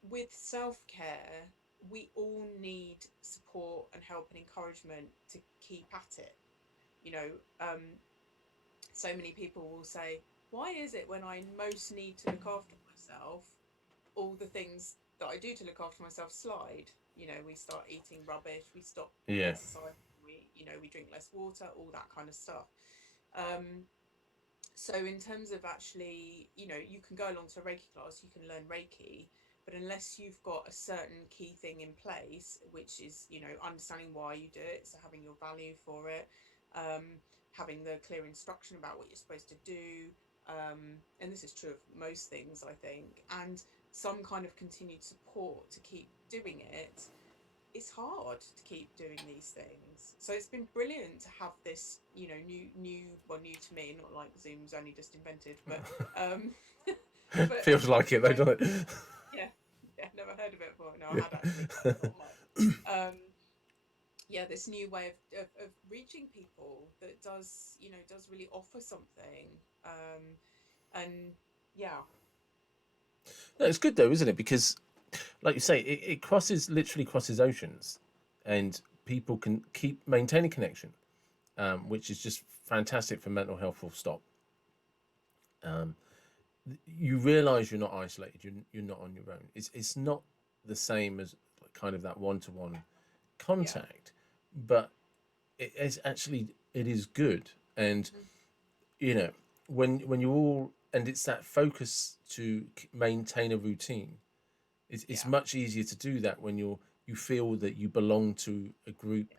With self-care, we all need support and help and encouragement to keep at it. you know um so many people will say, why is it when I most need to look after myself, all the things that I do to look after myself slide? We start eating rubbish, we stop Yeah. exercising, we drink less water, all that kind of stuff. um so in terms of actually, you can go along to a Reiki class, you can learn Reiki, but unless you've got a certain key thing in place, which is, understanding why you do it, so having your value for it, having the clear instruction about what you're supposed to do, and this is true of most things, I think, and some kind of continued support to keep doing it, it's hard to keep doing these things. So it's been brilliant to have this, new to me, not like Zoom's only just invented, but um, but Feels like it though, doesn't it? yeah, yeah, never heard of it before. No, I had actually, but not much. Yeah, this new way of reaching people that does really offer something. And yeah, No, it's good though, isn't it? Because, like you say, it crosses, literally crosses oceans, and people can keep maintaining connection, which is just fantastic for mental health. Full stop. Um, you realise you're not isolated. You're not on your own. It's not the same as kind of that one-to-one Yeah. contact, but it is good. And Mm. you know, when you all, and it's that focus to maintain a routine. It's Yeah. much easier to do that when you feel that you belong to a group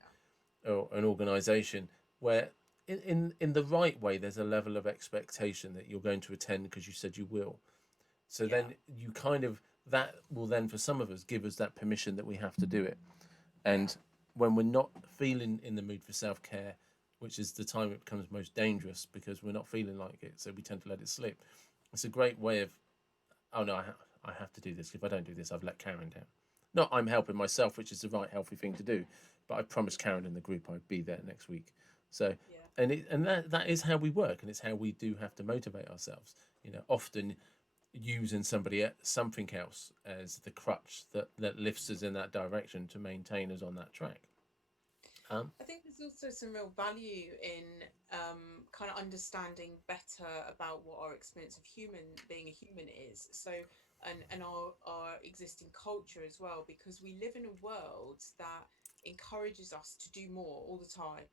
Yeah. or an organization where in the right way there's a level of expectation that you're going to attend because you said you will. So Yeah. then you kind of, that will then for some of us give us that permission that we have to do it. Yeah. And when we're not feeling in the mood for self-care, which is the time it becomes most dangerous because we're not feeling like it, so we tend to let it slip. It's a great way of, oh no, I have to do this. If I don't do this, I've let Karen down. Not I'm helping myself, which is the right healthy thing to do, but I promised Karen in the group I'd be there next week. So, Yeah. and that is how we work, and it's how we do have to motivate ourselves. Often using something else as the crutch that lifts us in that direction to maintain us on that track. Um, I think there's also some real value in kind of understanding better about what our experience of being a human is. So, and our existing culture as well, because we live in a world that encourages us to do more all the time,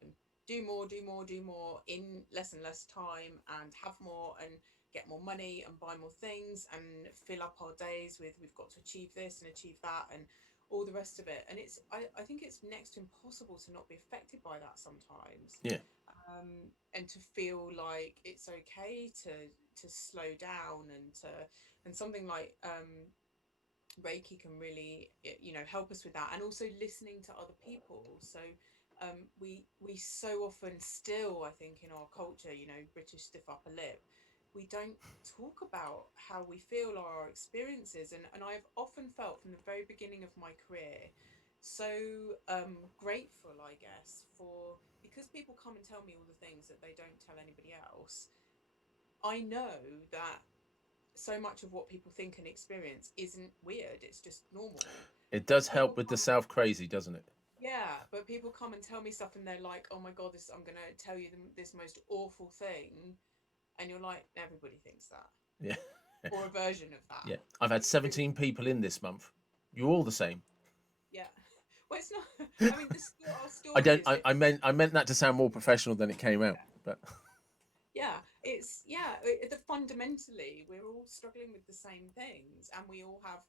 do more, do more, do more in less and less time, and have more and get more money and buy more things and fill up our days with we've got to achieve this and achieve that and all the rest of it. And I think it's next to impossible to not be affected by that sometimes. yeah, And to feel like it's okay to slow down and something like Reiki can really help us with that, and also listening to other people. So we so often still, I think, in our culture, British stiff upper lip, we don't talk about how we feel or our experiences. And I've often felt from the very beginning of my career so grateful, I guess, for because people come and tell me all the things that they don't tell anybody else. I know that so much of what people think and experience isn't weird, it's just normal. it But does help people with the come, self crazy, doesn't it? yeah, but people come and tell me stuff and they're like, oh my God, I'm going to tell you this most awful thing. And you're like, everybody thinks that, Yeah, or a version of that. yeah. I've had So, 17 people in this month. You're all the same. yeah. Well, it's not, I mean, our I story don't. is different. I meant that to sound more professional than it came out. But Yeah, the fundamentally we're all struggling with the same things, and we all have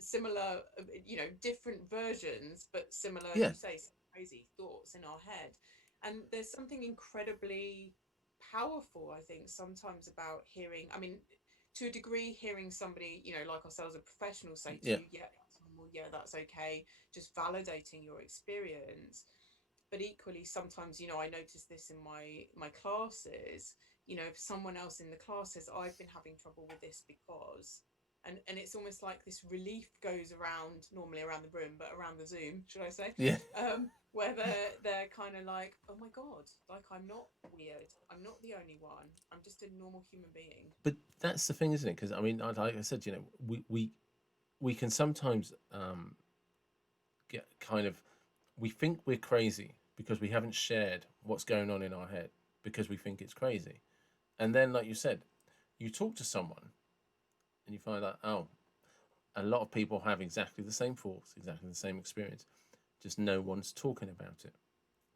similar, different versions, but similar, as yeah, you say, crazy thoughts in our head. And there's something incredibly powerful, I think, sometimes about hearing. I mean, to a degree, hearing somebody, like ourselves, a professional, say to yeah, you, "Yeah, that's normal. Yeah, that's okay," just validating your experience. But equally, sometimes, I notice this in my classes. If someone else in the class says, I've been having trouble with this because, and it's almost like this relief goes around, normally around the room, but around the Zoom, should I say, yeah. where they're kind of like, oh my God, like, I'm not weird, I'm not the only one, I'm just a normal human being. But that's the thing, isn't it? Because I mean, like I said, we can sometimes get kind of, we think we're crazy because we haven't shared what's going on in our head because we think it's crazy, and then like you said, you talk to someone and you find out, oh, a lot of people have exactly the same thoughts, exactly the same experience, just no one's talking about it.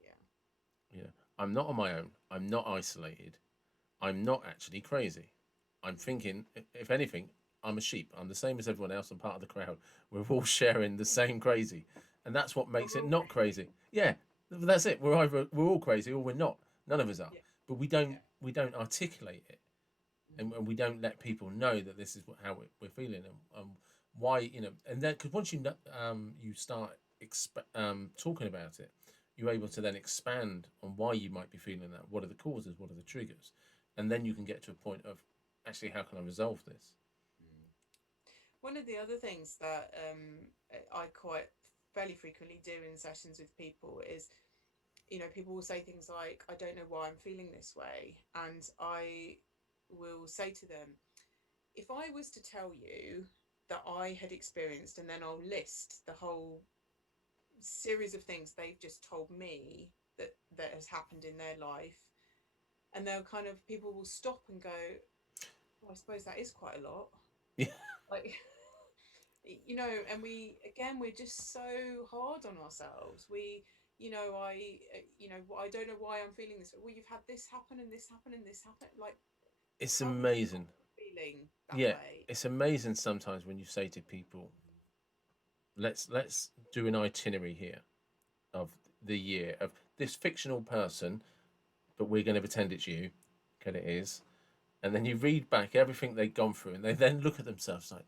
Yeah. You know, I'm not on my own. I'm not isolated. I'm not actually crazy. I'm thinking, if anything, I'm a sheep. I'm the same as everyone else. I'm part of the crowd. We're all sharing the same crazy, and that's what But makes we're it all not crazy. crazy. Yeah, that's it. We're all crazy or we're not. None of us are, Yeah. but Yeah. we don't articulate it, Mm. and we don't let people know that this is how we're feeling, and why, and then because once you start talking about it, you're able to then expand on why you might be feeling that. What are the causes? What are the triggers? And then you can get to a point of, actually, how can I resolve this? Mm. One of the other things that I quite fairly frequently do in sessions with people is, people will say things like, I don't know why I'm feeling this way. And I will say to them, if I was to tell you that I had experienced, and then I'll list the whole series of things they've just told me that has happened in their life, and they'll kind of, people will stop and go, well, I suppose that is quite a lot. Yeah, Like, And we're just so hard on ourselves. I don't know why I'm feeling this. Well, you've had this happen and this happen and this happen. Like, It's how have you got amazing. feeling that Yeah, way? it's amazing sometimes when you say to people, let's do an itinerary here of the year of this fictional person, but we're going to pretend it's you, because it is. And then you read back everything they've gone through, and they then look at themselves like,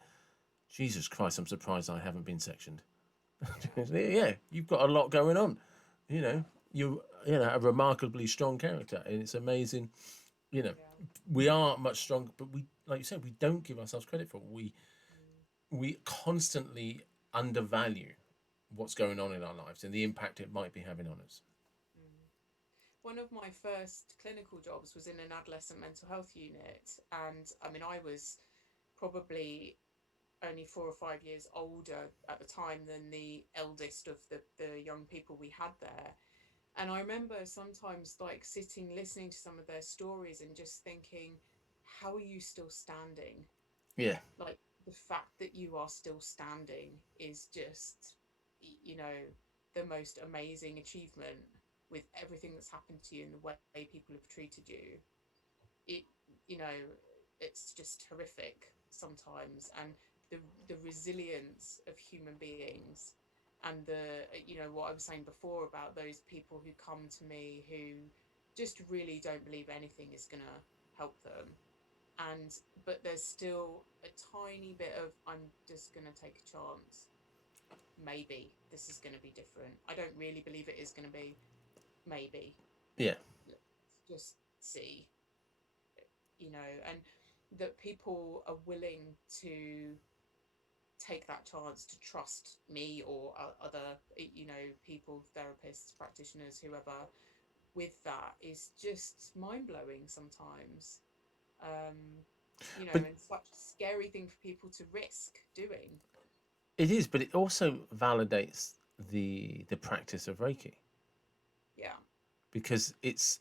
Jesus Christ, I'm surprised I haven't been sectioned. Yeah, Yeah, you've got a lot going on. You know, yeah, you a remarkably strong character, and it's amazing. You know, yeah. we are much stronger, but we, like you said, we don't give ourselves credit for it. Mm, We constantly undervalue what's going on in our lives and the impact it might be having on us. mm. One of my first clinical jobs was in an adolescent mental health unit, and I mean, I was probably only 4 or 5 years older at the time than the eldest of the young people we had there. And I remember sometimes like sitting listening to some of their stories and just thinking, how are you still standing? Yeah, Like, the fact that you are still standing is just, you know, the most amazing achievement with everything that's happened to you and the way people have treated you. It, you know, it's just horrific sometimes. And the resilience of human beings, and what I was saying before about those people who come to me who just really don't believe anything is going to help them. And but there's still a tiny bit of, I'm just going to take a chance. Maybe this is going to be different. I don't really believe it is going to be. Maybe. yeah. Let's just see. And that people are willing to take that chance to trust me or other, people, therapists, practitioners, whoever, with that is just mind blowing sometimes. um But and such a scary thing for people to risk doing. it is, but it also validates the practice of Reiki, Yeah. because it's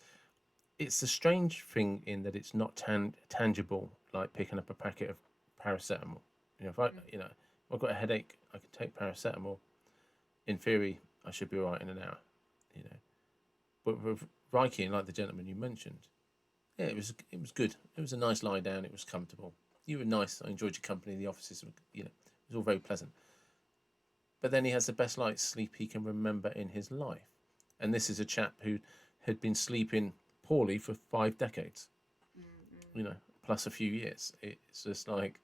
a strange thing in that it's not tangible, like picking up a packet of paracetamol. If I, Mm. if I've got a headache, I can take paracetamol. In theory, I should be all right in an hour. You know, but with Reiki, like the gentleman you mentioned, yeah, it was good. It was a nice lie down. It was comfortable. You were nice. I enjoyed your company. The offices were, it was all very pleasant. But then he has the best night's sleep he can remember in his life. And this is a chap who had been sleeping poorly for 5 decades, Mm. Mm. plus a few years. It's just like,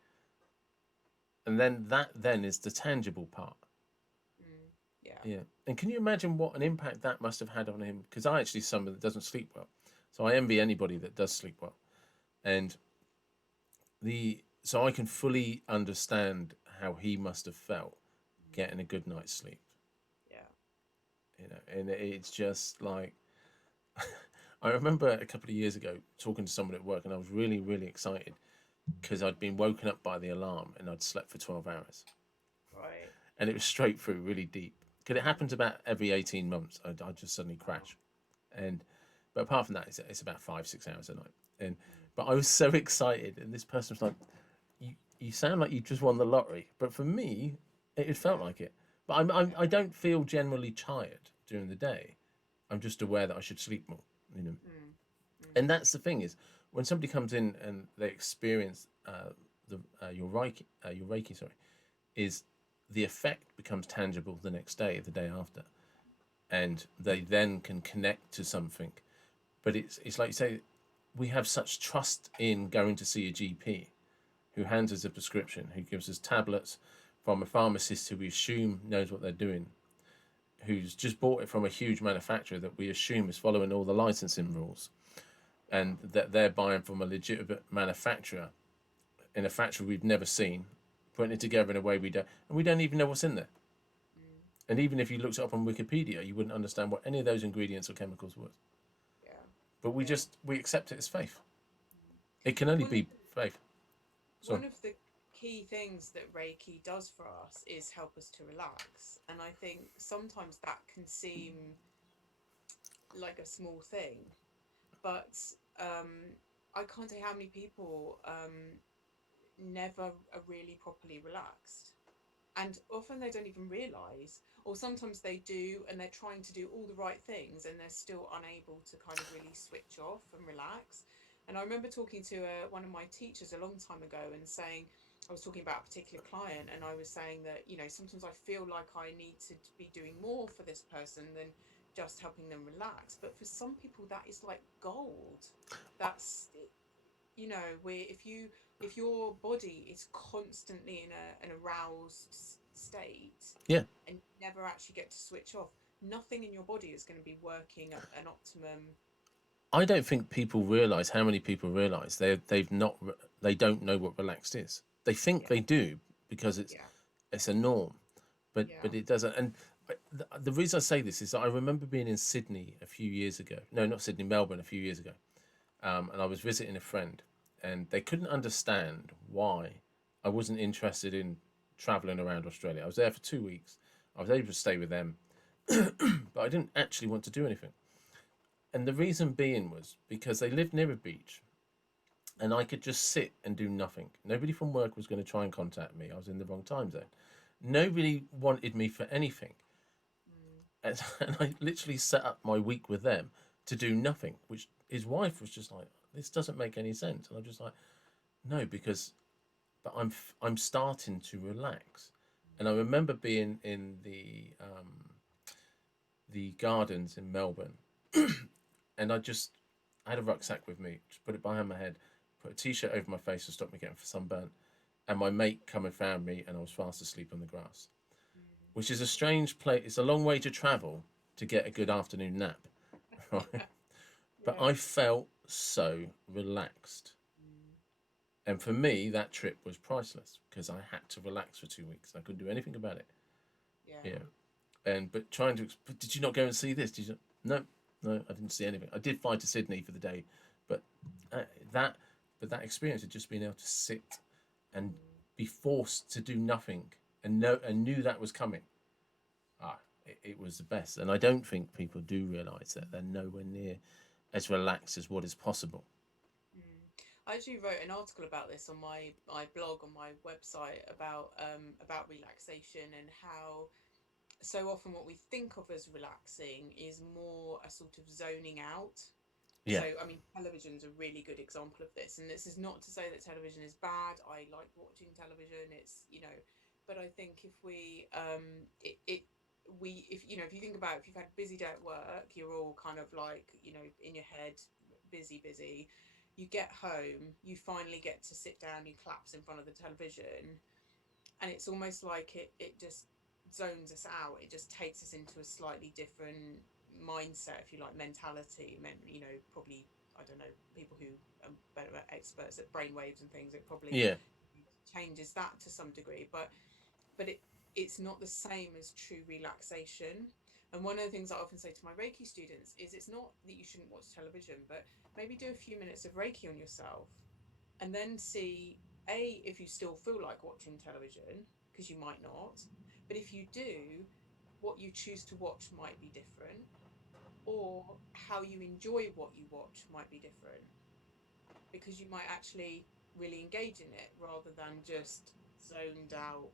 and then that then is the tangible part. Mm. Yeah. Yeah. And can you imagine what an impact that must have had on him? Because I actually someone that doesn't sleep well. So I envy anybody that does sleep well. And so I can fully understand how he must have felt Mm. getting a good night's sleep. Yeah. And it's just like, I remember a couple of years ago talking to someone at work, and I was really, really excited because I'd been woken up by the alarm and I'd slept for 12 hours. Right. And it was straight through, really deep. Because it happens Mm. about every 18 months. I just suddenly Wow. crash. And But apart from that, it's about 5, 6 hours a night. And Mm. But I was so excited, and this person was like, "You sound like you just won the lottery." But for me, it felt Yeah. like it. But I don't feel generally tired during the day. I'm just aware that I should sleep more. You know, Mm. Mm. and that's the thing is when somebody comes in and they experience the your Reiki, sorry, is the effect becomes tangible the next day, the day after, and they then can connect to something. But it's like you say, we have such trust in going to see a GP who hands us a prescription, who gives us tablets from a pharmacist who we assume knows what they're doing, who's just bought it from a huge manufacturer that we assume is following all the licensing rules, and that they're buying from a legitimate manufacturer in a factory we've never seen, putting it together in a way we don't, and we don't even know what's in there. Mm. And even if you looked it up on Wikipedia, you wouldn't understand what any of those ingredients or chemicals were. Yeah. But Yeah. we accept it as faith. Mm. It can only one of be faith. So one of the key things that Reiki does for us is help us to relax. And I think sometimes that can seem like a small thing, but um, I can't say how many people never are really properly relaxed. and often they don't even realize, or sometimes they do and they're trying to do all the right things and they're still unable to kind of really switch off and relax. And I remember talking to one of my teachers a long time ago and saying, I was talking about a particular client and I was saying that, sometimes I feel like I need to be doing more for this person than just helping them relax. But for some people, that is like gold. That's, where if your body is constantly in an aroused state Yeah. and you never actually get to switch off, nothing in your body is going to be working at an optimum. I don't think people realize how many people realize they don't know what relaxed is. They think Yeah, they do because yeah, it's a norm, but yeah. it doesn't. And the reason I say this is that I remember being in Sydney a few years ago. No, not Sydney, Melbourne a few years ago, and I was visiting a friend, and they couldn't understand why I wasn't interested in traveling around Australia. I was there for 2 weeks. I was able to stay with them, but I didn't actually want to do anything. And the reason being was because they lived near a beach and I could just sit and do nothing. Nobody from work was going to try and contact me. I was in the wrong time zone. Nobody wanted me for anything. Mm, And I literally set up my week with them to do nothing, which his wife was just like, this doesn't make any sense. And I'm just like, no, because, but I'm starting to relax. And I remember being in the gardens in Melbourne, and I had a rucksack with me, just put it behind my head, put a t-shirt over my face to stop me getting sunburnt, and my mate come and found me, and I was fast asleep on the grass, mm. which is a strange place. It's a long way to travel to get a good afternoon nap, right? Yeah, But yeah. I felt so relaxed, Mm, and for me, that trip was priceless because I had to relax for 2 weeks. I couldn't do anything about it. yeah. Yeah, and but trying to, but did you not go and see this? Did you? No, no, I didn't see anything. I did fly to Sydney for the day, but uh, that, but that experience of just being able to sit and Mm. be forced to do nothing and know and knew that was coming. It was the best, and I don't think people do realise that they're nowhere near as relaxed as what is possible. Mm. I actually wrote an article about this on my blog on my website about relaxation and how so often what we think of as relaxing is more a sort of zoning out. Yeah, So, I mean, television's a really good example of this. And this is not to say that television is bad. I like watching television. But I think if we, it we, if you think about if you've had a busy day at work, you're all kind of like, in your head, busy. You get home, you finally get to sit down, you collapse in front of the television, and it's almost like it just zones us out. It just takes us into a slightly different mindset, if you like, mentality. Probably, I don't know, people who are better experts at brainwaves and things, it probably yeah, changes that to some degree, but it's not the same as true relaxation. And one of the things I often say to my Reiki students is it's not that you shouldn't watch television, but maybe do a few minutes of Reiki on yourself and then see if you still feel like watching television, because you might not, but if you do, what you choose to watch might be different, or how you enjoy what you watch might be different, because you might actually really engage in it rather than just zoned out,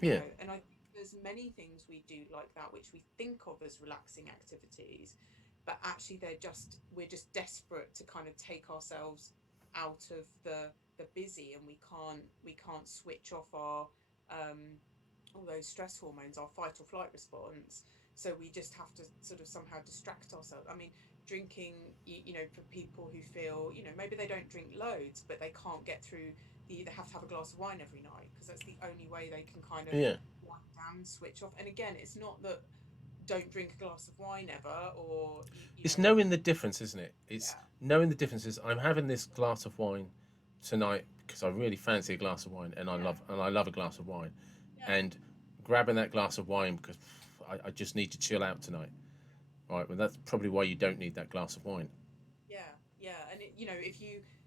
yeah, and I think there's many things we do like that which we think of as relaxing activities, but actually we're just desperate to kind of take ourselves out of the busy, and we can't switch off our um all those stress hormones, our fight or flight response. So we just have to sort of somehow distract ourselves. I mean, drinking, for people who feel, maybe they don't drink loads, but they can't get through they have to have a glass of wine every night because that's the only way they can kind of yeah. wind down, switch off. And again, it's not that don't drink a glass of wine ever, or It's knowing the difference, isn't it? It's yeah, knowing the differences. I'm having this glass of wine tonight because I really fancy a glass of wine, and yeah, I love a glass of wine, yeah. and grabbing that glass of wine because I just need to chill out tonight. Right, well that's probably why you don't need that glass of wine. Yeah, and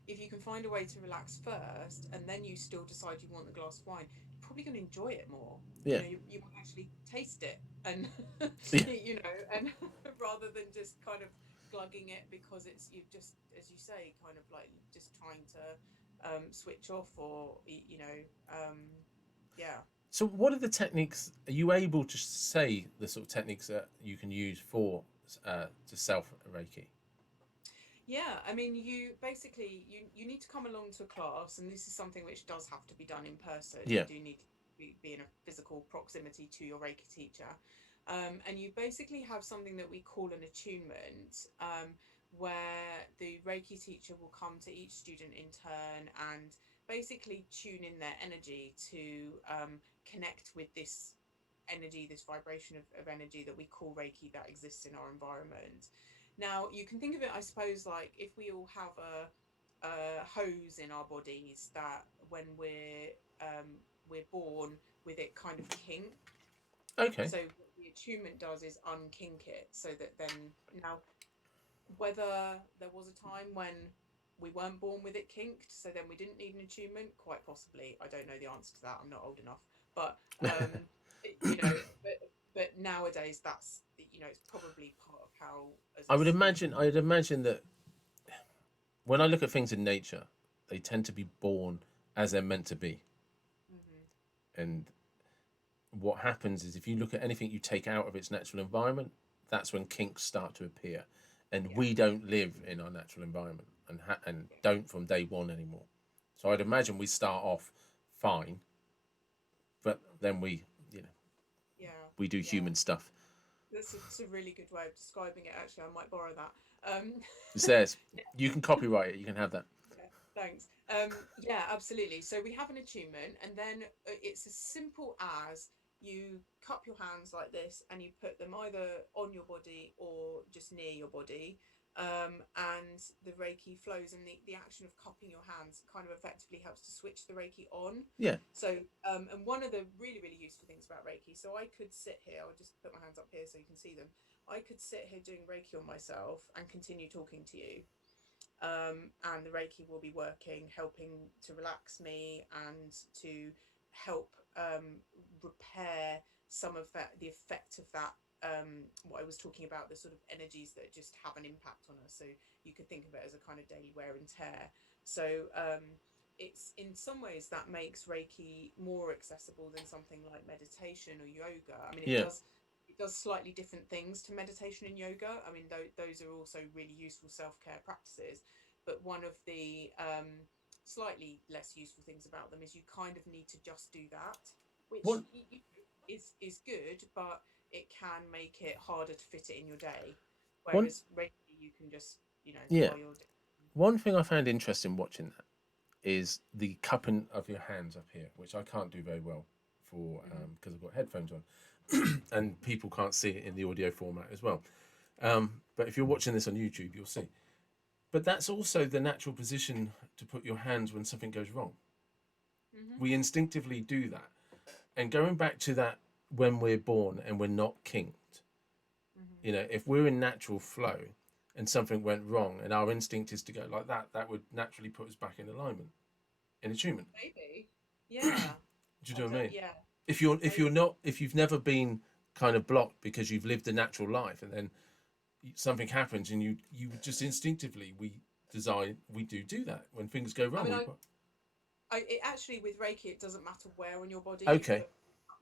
if you can find a way to relax first, and then you still decide you want the glass of wine, you're probably going to enjoy it more. Yeah, You might actually taste it, and yeah. and rather than just kind of glugging it because it's you just, as you say, kind of like just trying to switch off, or um, yeah. So, what are the techniques? Are you able to say the sort of techniques that you can use for to self Reiki? Yeah, I mean, you basically you need to come along to a class, and this is something which does have to be done in person. You Yeah. do need to be in a physical proximity to your Reiki teacher, and you basically have something that we call an attunement, where the Reiki teacher will come to each student in turn and basically tune in their energy to connect with this energy, this vibration of energy that we call Reiki that exists in our environment. Now, you can think of it, I suppose, like if we all have a hose in our bodies that when we're born with it kind of kink. Okay. So what the attunement does is unkink it, so that then now whether there was a time when we weren't born with it kinked, so then we didn't need an attunement, quite possibly. I don't know the answer to that. I'm not old enough, but you know, but nowadays that's it's probably part of how as I a would species. imagine. I'd imagine that when I look at things in nature, they tend to be born as they're meant to be. Hmm. And what happens is if you look at anything you take out of its natural environment, that's when kinks start to appear. And Yeah, we don't live in our natural environment and yeah, don't from day one anymore. So I'd imagine we start off fine, but then you know, yeah, we do yeah. human stuff. That's a really good way of describing it. Actually, I might borrow that. It's theirs. You can copyright it. You can have that. Yeah, thanks. Yeah, absolutely. So we have an attunement, and then it's as simple as you cup your hands like this, and you put them either on your body or just near your body. And the Reiki flows, and the action of cupping your hands kind of effectively helps to switch the Reiki on. Yeah. So, and one of the really, really useful things about Reiki, so I could sit here, I'll just put my hands up here so you can see them. I could sit here doing Reiki on myself and continue talking to you, and the Reiki will be working, helping to relax me and to help repair some of that, the effect of that. What I was talking about, the sort of energies that just have an impact on us. So you could think of it as a kind of daily wear and tear. So it's in some ways that makes Reiki more accessible than something like meditation or yoga. I mean, Yeah. it does slightly different things to meditation and yoga. I mean, those are also really useful self care practices. But one of the slightly less useful things about them is you kind of need to just do that, which What? is good, but it can make it harder to fit it in your day. One. Whereas regularly you can just, Yeah. while you're One thing I found interesting watching that is the cupping of your hands up here, which I can't do very well for mm-hmm. because I've got headphones on, and people can't see it in the audio format as well. But if you're watching this on YouTube, you'll see. But that's also the natural position to put your hands when something goes wrong. Mm-hmm. We instinctively do that. And going back to that, when we're born and we're not kinked, Mm-hmm. if we're in natural flow and something went wrong and our instinct is to go like that, that would naturally put us back in alignment, in attunement. Maybe, yeah. Do you I know what I don't, mean? yeah, If maybe. you've never been kind of blocked because you've lived a natural life and then something happens and you just instinctively we do that when things go I wrong. mean, it actually with Reiki, it doesn't matter where on your body you Okay.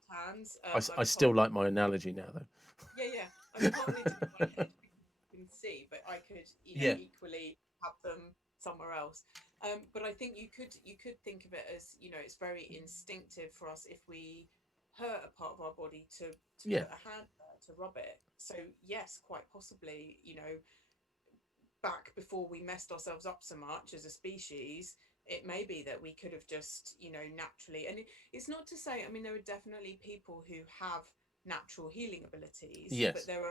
put hands. I I've still told like my analogy now though. Yeah, yeah. I've told it to my head because you can see, but I could, Yeah. equally have them somewhere else. But I think you could think of it as, it's very instinctive for us if we hurt a part of our body to Yeah. put a hand there to rub it. So yes, quite possibly, back before we messed ourselves up so much as a species, it may be that we could have just, naturally. And it's not to say, I mean, there are definitely people who have natural healing abilities, but Yes. there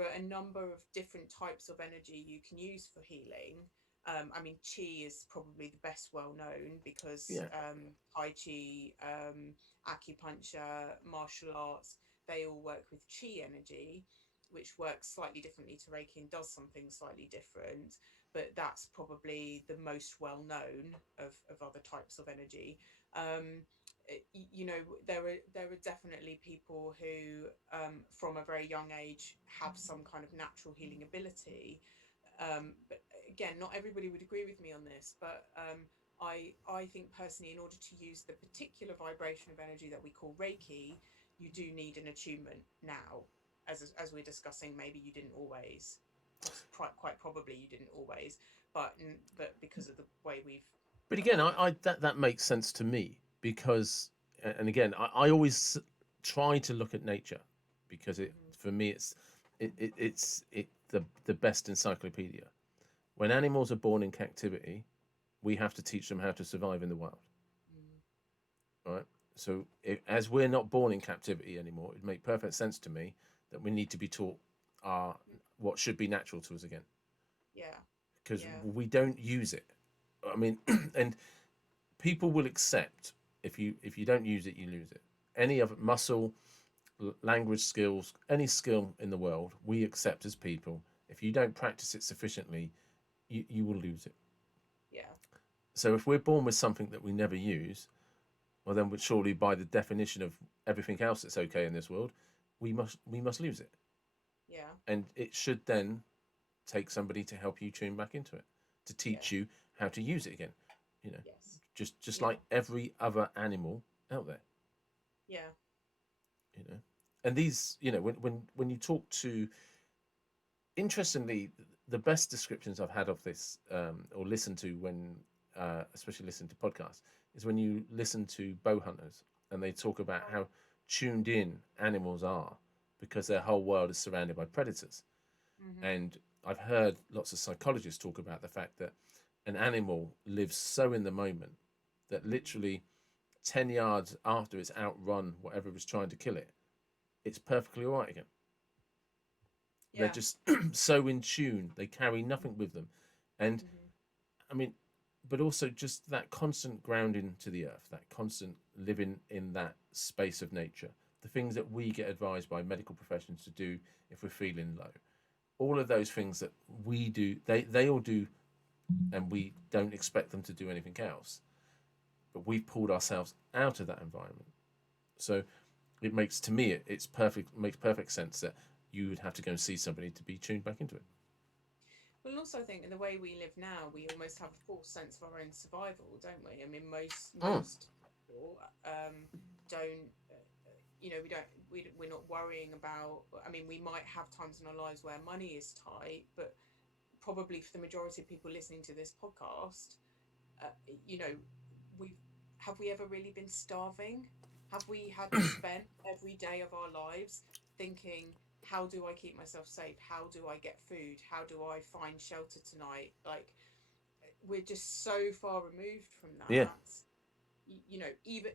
are a number of different types of energy you can use for healing. I mean, chi is probably the best well known because Yeah. Tai Chi, acupuncture, martial arts, they all work with chi energy, which works slightly differently to Reiki and does something slightly different. But that's probably the most well known of other types of energy. Um, there are definitely people who, from a very young age, have some kind of natural healing ability. But again, not everybody would agree with me on this, but I think personally, in order to use the particular vibration of energy that we call Reiki, you do need an attunement now. As we're discussing, maybe you didn't always, quite probably you didn't always, but because of the way we've, But again, you know, that makes sense to me because, and again, I always try to look at nature because it mm-hmm, for me it's the best encyclopedia. When animals are born in captivity, we have to teach them how to survive in the wild, mm, right? So as we're not born in captivity anymore, it make perfect sense to me that we need to be taught our what should be natural to us again yeah, because yeah, we don't use it. I mean, and people will accept if you don't use it, you lose it. Any of muscle, language skills, any skill in the world, we accept as people. If you don't practice it sufficiently, you will lose it. yeah, So if we're born with something that we never use, well, then surely by the definition of everything else that's okay in this world, we must lose it, yeah, and it should then take somebody to help you tune back into it, to yeah, teach you how to use it again. You know, yes, just yeah, like every other animal out there. yeah, You know, and these, when you talk to, interestingly, the best descriptions I've had of this, or listened to when, especially listen to podcasts, is when you listen to bow hunters and they talk about oh, how tuned in animals are because their yeah, whole world is surrounded by predators. mm-hmm, And I've heard lots of psychologists talk about the fact that an animal lives so in the moment that mm, literally 10 yards after it's outrun whatever was trying to kill it, it's perfectly all right again. They're yeah, just so in tune. They carry nothing with them. And mm-hmm, I mean, but also just that constant grounding to the earth, that constant living in that space of nature, the things that we get advised by medical professions to do if we're feeling low. All of those things that we do, they all do, and we don't expect them to do anything else. But we've pulled ourselves out of that environment. So it makes, to me, it's perfect, makes perfect sense that you would have to go and see somebody to be tuned back into it. well, and also I think in the way we live now, we almost have a false sense of our own survival, don't we? I mean, Mm. most people don't. We don't. We're not worrying about. I mean, we might have times in our lives where money is tight, but probably for the majority of people listening to this podcast, uh, you know, we have we ever really been starving? Have we had to spend every day of our lives thinking, how do I keep myself safe? How do I get food? How do I find shelter tonight? Like, we're just so far removed from Yeah. that.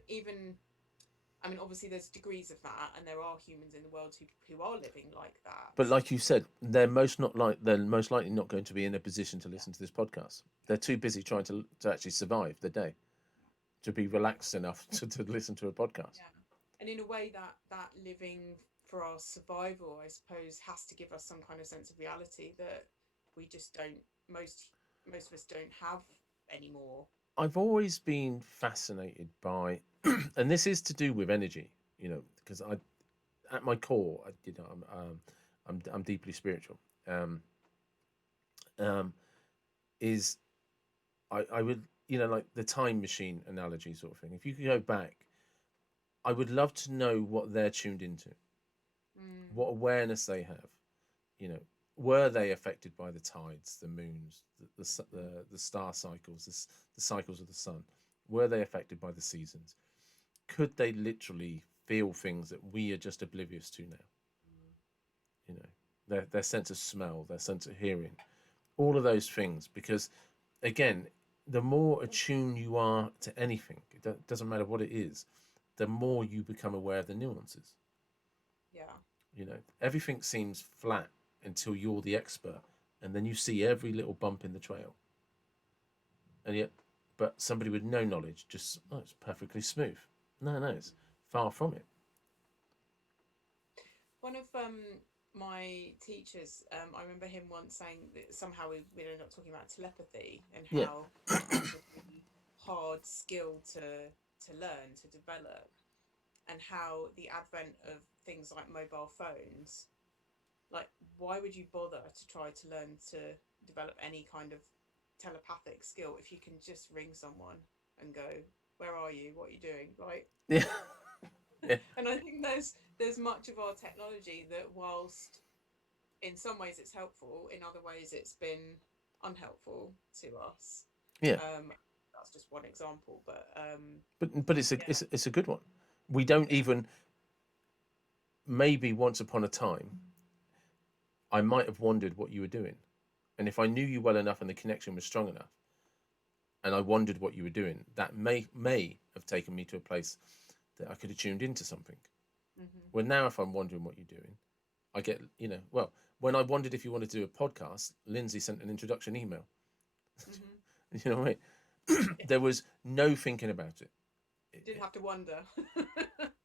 Even I mean, obviously there's degrees of that, and there are humans in the world who are living like that. But like you said, they're most likely not going to be in a position to listen to this podcast. They're too busy trying to actually survive the day to be relaxed enough to listen to a podcast. Yeah. And in a way, that living for our survival, I suppose, has to give us some kind of sense of reality that we just don't most most of us don't have anymore. I've always been fascinated by, and this is to do with energy, because at my core, I'm deeply spiritual. Um, um, is I would, like the time machine analogy sort of thing. If you could go back, I would love to know what they're tuned into, Mm, what awareness they have. You know, were they affected by the tides, the moons, the star cycles, the cycles of the sun? Were they affected by the seasons? Could they literally feel things that we are just oblivious to now? mm, You know, their sense of smell, their sense of hearing, all of those things. Because again, the more attuned you are to anything, it doesn't matter what it is, the more you become aware of the nuances. yeah. Everything seems flat until you're the expert, and then you see every little bump in the trail. And yet, but somebody with no knowledge just, oh, it's perfectly smooth. No, no, it's far from it. One of my teachers, I remember him once saying that somehow we ended up talking about telepathy and Yeah. how that's a really hard skill to learn, to develop, and how the advent of things like mobile phones, like, why would you bother to try to learn to develop any kind of telepathic skill if you can just ring someone and go, where are you, what are you doing, like. Yeah. Yeah. And I think there's much of our technology that, whilst in some ways it's helpful, in other ways it's been unhelpful to us. Yeah. That's just one example, but But it's a yeah. it's a good one. We don't Yeah. even, maybe once upon a time I might have wondered what you were doing, and if I knew you well enough and the connection was strong enough, and I wondered what you were doing, that may have taken me to a place that I could have tuned into something. Hmm. Well, now if I'm wondering what you're doing, I get, well, when I wondered if you wanted to do a podcast, Lindsay sent an introduction email. Hmm. You know what I mean? Yeah. There was no thinking about it. Didn't have to wonder.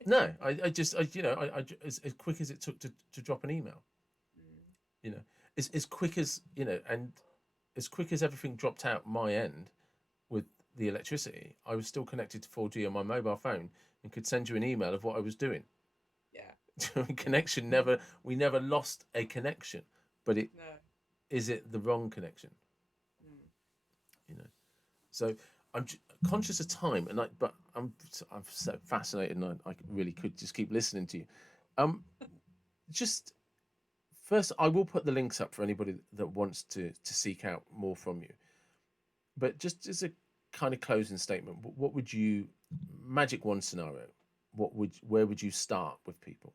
No, I just, as quick as it took to drop an email, Mm. you know, as quick as, and as quick as everything dropped out my end with the electricity, I was still connected to 4G on my mobile phone and could send you an email of what I was doing. Yeah. Connection never, we never lost a connection, but No. is it the wrong connection? Mm. You know, so I'm conscious of time, and but I'm so fascinated, and I really could just keep listening to you. Um, just first, I will put the links up for anybody that wants to seek out more from you. But just as a kind of closing statement, what would you, magic one scenario? Where would you start with people?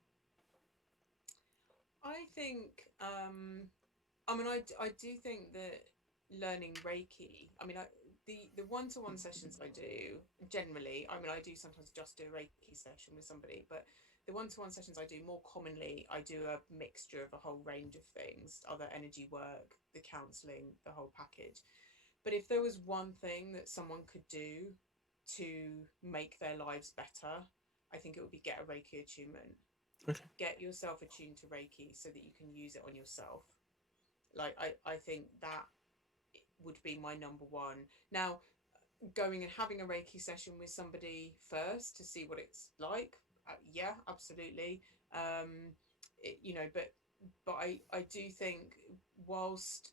I think, I mean, I do think that learning Reiki, I mean, the one-to-one sessions I do generally, I mean, I do sometimes just do a Reiki session with somebody, but the one-to-one sessions I do, more commonly, I do a mixture of a whole range of things, other energy work, the counseling, the whole package. But if there was one thing that someone could do to make their lives better, I think it would be get a Reiki attunement. Okay, Get yourself attuned to Reiki so that you can use it on yourself. Like, I think that would be my number one. Now, going and having a Reiki session with somebody first to see what it's like, yeah, absolutely. But I do think, whilst,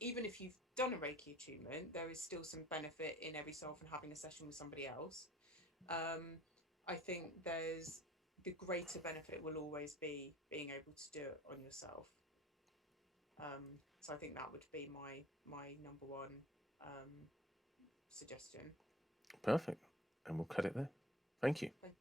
even if you've done a Reiki attunement, there is still some benefit in every so often having a session with somebody else. um, I think there's the greater benefit will always be being able to do it on yourself. So I think that would be my number one um, suggestion. perfect, and we'll cut it there. Thank you. Thank